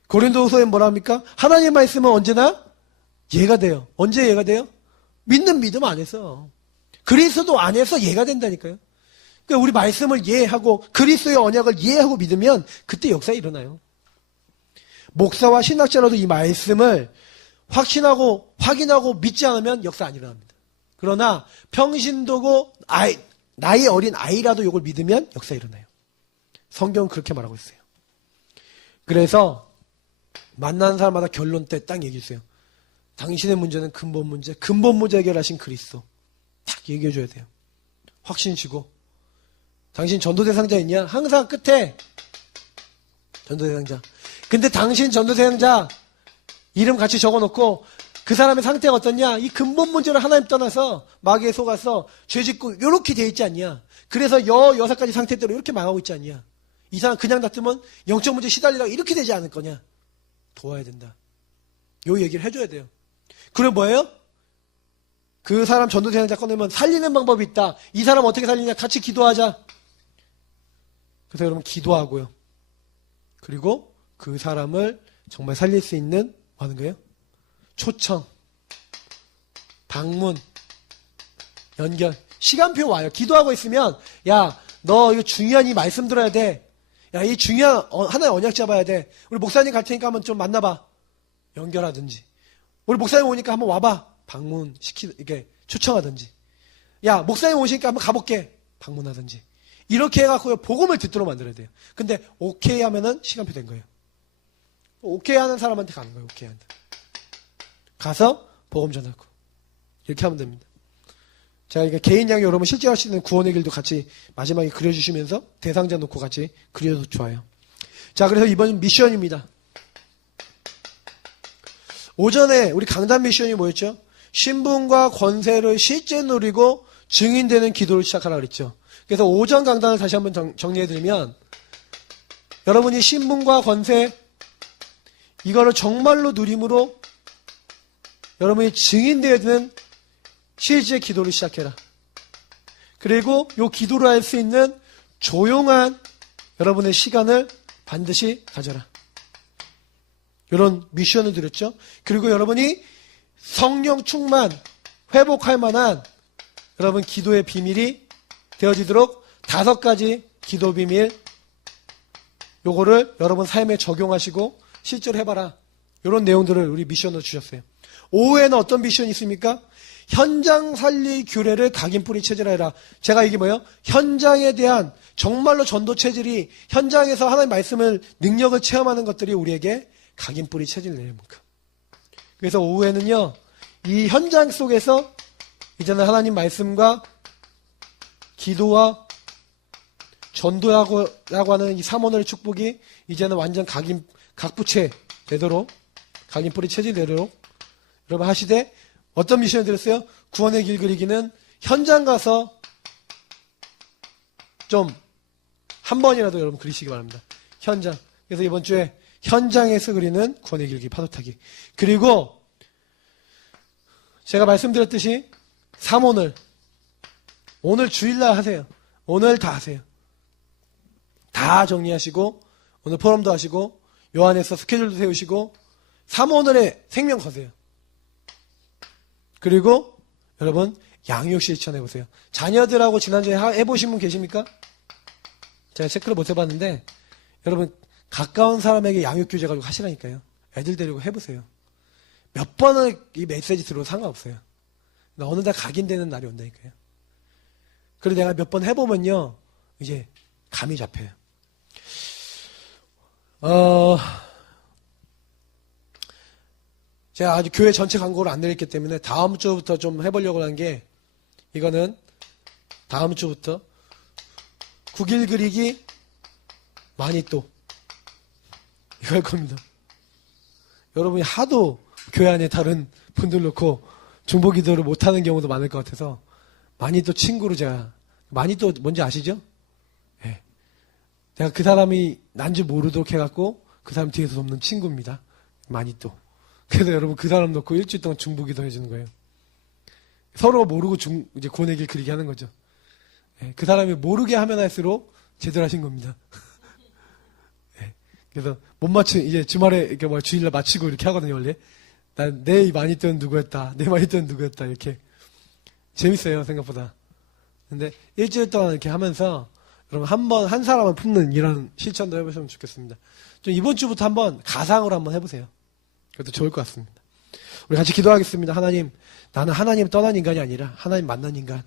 고린도후서에 뭐라 합니까? 하나님의 말씀은 언제나 예가 돼요. 언제 예가 돼요? 믿는 믿음 안에서. 그리스도 안에서 예가 된다니까요. 그러니까 우리 말씀을 이해하고 그리스도의 언약을 이해하고 믿으면 그때 역사가 일어나요. 목사와 신학자라도 이 말씀을 확인하고 믿지 않으면 역사 안 일어납니다. 그러나 평신도고 나이 어린 아이라도 이걸 믿으면 역사 일어나요. 성경은 그렇게 말하고 있어요. 그래서 만나는 사람마다 결론 때 딱 얘기했어요. 당신의 문제는 근본 문제 해결하신 그리스도. 딱 얘기해줘야 돼요. 확신 주고. 당신 전도대상자 있냐? 항상 끝에 전도대상자. 근데 당신 전도대상자 이름 같이 적어놓고 그 사람의 상태가 어떻냐? 이 근본 문제를 하나님 떠나서 마귀에 속아서 죄짓고 이렇게 돼 있지 않냐? 그래서 여섯 가지 상태대로 이렇게 망하고 있지 않냐? 이 사람 그냥 놔두면 영적 문제 시달리다가 이렇게 되지 않을 거냐? 도와야 된다. 요 얘기를 해줘야 돼요. 그리고 뭐예요? 그 사람 전도대상자 꺼내면 살리는 방법이 있다. 이 사람 어떻게 살리냐? 같이 기도하자. 그래서 여러분 기도하고요. 그리고 그 사람을 정말 살릴 수 있는 뭐 하는 거예요? 초청, 방문, 연결. 시간표 와요. 기도하고 있으면 야, 너 이거 중요한 이 말씀 들어야 돼. 야, 이 중요한 하나의 언약 잡아야 돼. 우리 목사님 갈 테니까 한번 좀 만나봐. 연결하든지. 우리 목사님 오니까 한번 와봐. 이렇게 초청하든지. 야, 목사님 오시니까 한번 가볼게. 방문하든지. 이렇게 해갖고 복음을 듣도록 만들어야 돼요. 근데 오케이 하면은 시간표 된 거예요. 오케이 하는 사람한테 가는 거예요. 오케이 한다. 가서 복음 전하고. 이렇게 하면 됩니다. 자, 이게 개인 양육 여러분 실제 할 수 있는 구원의 길도 같이 마지막에 그려주시면서 대상자 놓고 같이 그려도 좋아요. 자, 그래서 이번 미션입니다. 오전에 우리 강단 미션이 뭐였죠? 신분과 권세를 실제 누리고 증인되는 기도를 시작하라 그랬죠. 그래서 오전 강단을 다시 한번 정리해드리면 여러분이 신분과 권세 이거를 정말로 누림으로 여러분이 증인되어야 되는 실제 기도를 시작해라. 그리고 이 기도를 할 수 있는 조용한 여러분의 시간을 반드시 가져라. 이런 미션을 드렸죠. 그리고 여러분이 성령 충만, 회복할 만한 여러분 기도의 비밀이 되어지도록 5가지 기도 비밀 요거를 여러분 삶에 적용하시고 실제로 해봐라. 이런 내용들을 우리 미션으로 주셨어요. 오후에는 어떤 미션이 있습니까? 현장 살리 규례를 각인 뿌리 체질화해라. 제가 이게 뭐예요? 현장에 대한 정말로 전도 체질이 현장에서 하나님의 말씀을 능력을 체험하는 것들이 우리에게 각인 뿌리 체질 내는 만큼. 그래서 오후에는요. 이 현장 속에서 이제는 하나님 말씀과 기도와 전도라고 하는 이 3원의 축복이 이제는 완전 각부채 되도록 각인 뿌리 체질 되도록 여러분 하시되 어떤 미션을 드렸어요? 구원의 길 그리기는 현장 가서 좀 한 번이라도 여러분 그리시기 바랍니다. 현장. 그래서 이번 주에 현장에서 그리는 구원의 길기 파도타기. 그리고 제가 말씀드렸듯이 3오늘 오늘 주일날 하세요. 오늘 다 하세요. 다 정리하시고 오늘 포럼도 하시고 요 안에서 스케줄도 세우시고 3오늘에 생명 거세요. 그리고 여러분 양육 실천해보세요. 자녀들하고 지난주에 해보신 분 계십니까? 제가 체크를 못 해봤는데 여러분 가까운 사람에게 양육 교재 가지고 하시라니까요. 애들 데리고 해보세요. 몇 번을 이 메시지 들어도 상관없어요. 어느 날 각인되는 날이 온다니까요. 그래서 내가 몇 번 해보면요, 이제 감이 잡혀요. 제가 아주 교회 전체 광고를 안 내렸기 때문에 다음 주부터 좀 해보려고 하는 게, 이거는 다음 주부터 9길 그리기 마니또 이거 할 겁니다. 여러분이 하도 교회 안에 다른 분들 놓고 중보기도를 못하는 경우도 많을 것 같아서 마니또 친구로 제가, 마니또 뭔지 아시죠? 네. 내가 그 사람이 난 줄 모르도록 해갖고 그 사람 뒤에서 돕는 친구입니다. 마니또. 그래서 여러분 그 사람 놓고 일주일 동안 중보기도 해주는 거예요. 서로 모르고 이제 구원의 길 그리게 하는 거죠. 네. 그 사람이 모르게 하면 할수록 제대로 하신 겁니다. 네. 그래서 못 맞춘, 이제 주말에 이렇게 뭐 주일날 마치고 이렇게 하거든요, 원래. 내 마니또는 누구였다. 내 마니또는 누구였다. 이렇게. 재밌어요, 생각보다. 근데 일주일 동안 이렇게 하면서 여러분 한 사람을 품는 이런 실천도 해보시면 좋겠습니다. 좀 이번 주부터 한번 가상으로 한번 해보세요. 그것도 좋을 것 같습니다. 우리 같이 기도하겠습니다. 하나님, 나는 하나님 떠난 인간이 아니라 하나님 만난 인간.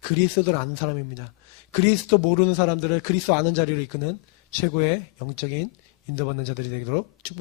그리스도를 아는 사람입니다. 그리스도 모르는 사람들을 그리스도 아는 자리로 이끄는 최고의 영적인 인도받는 자들이 되도록 축복합니다.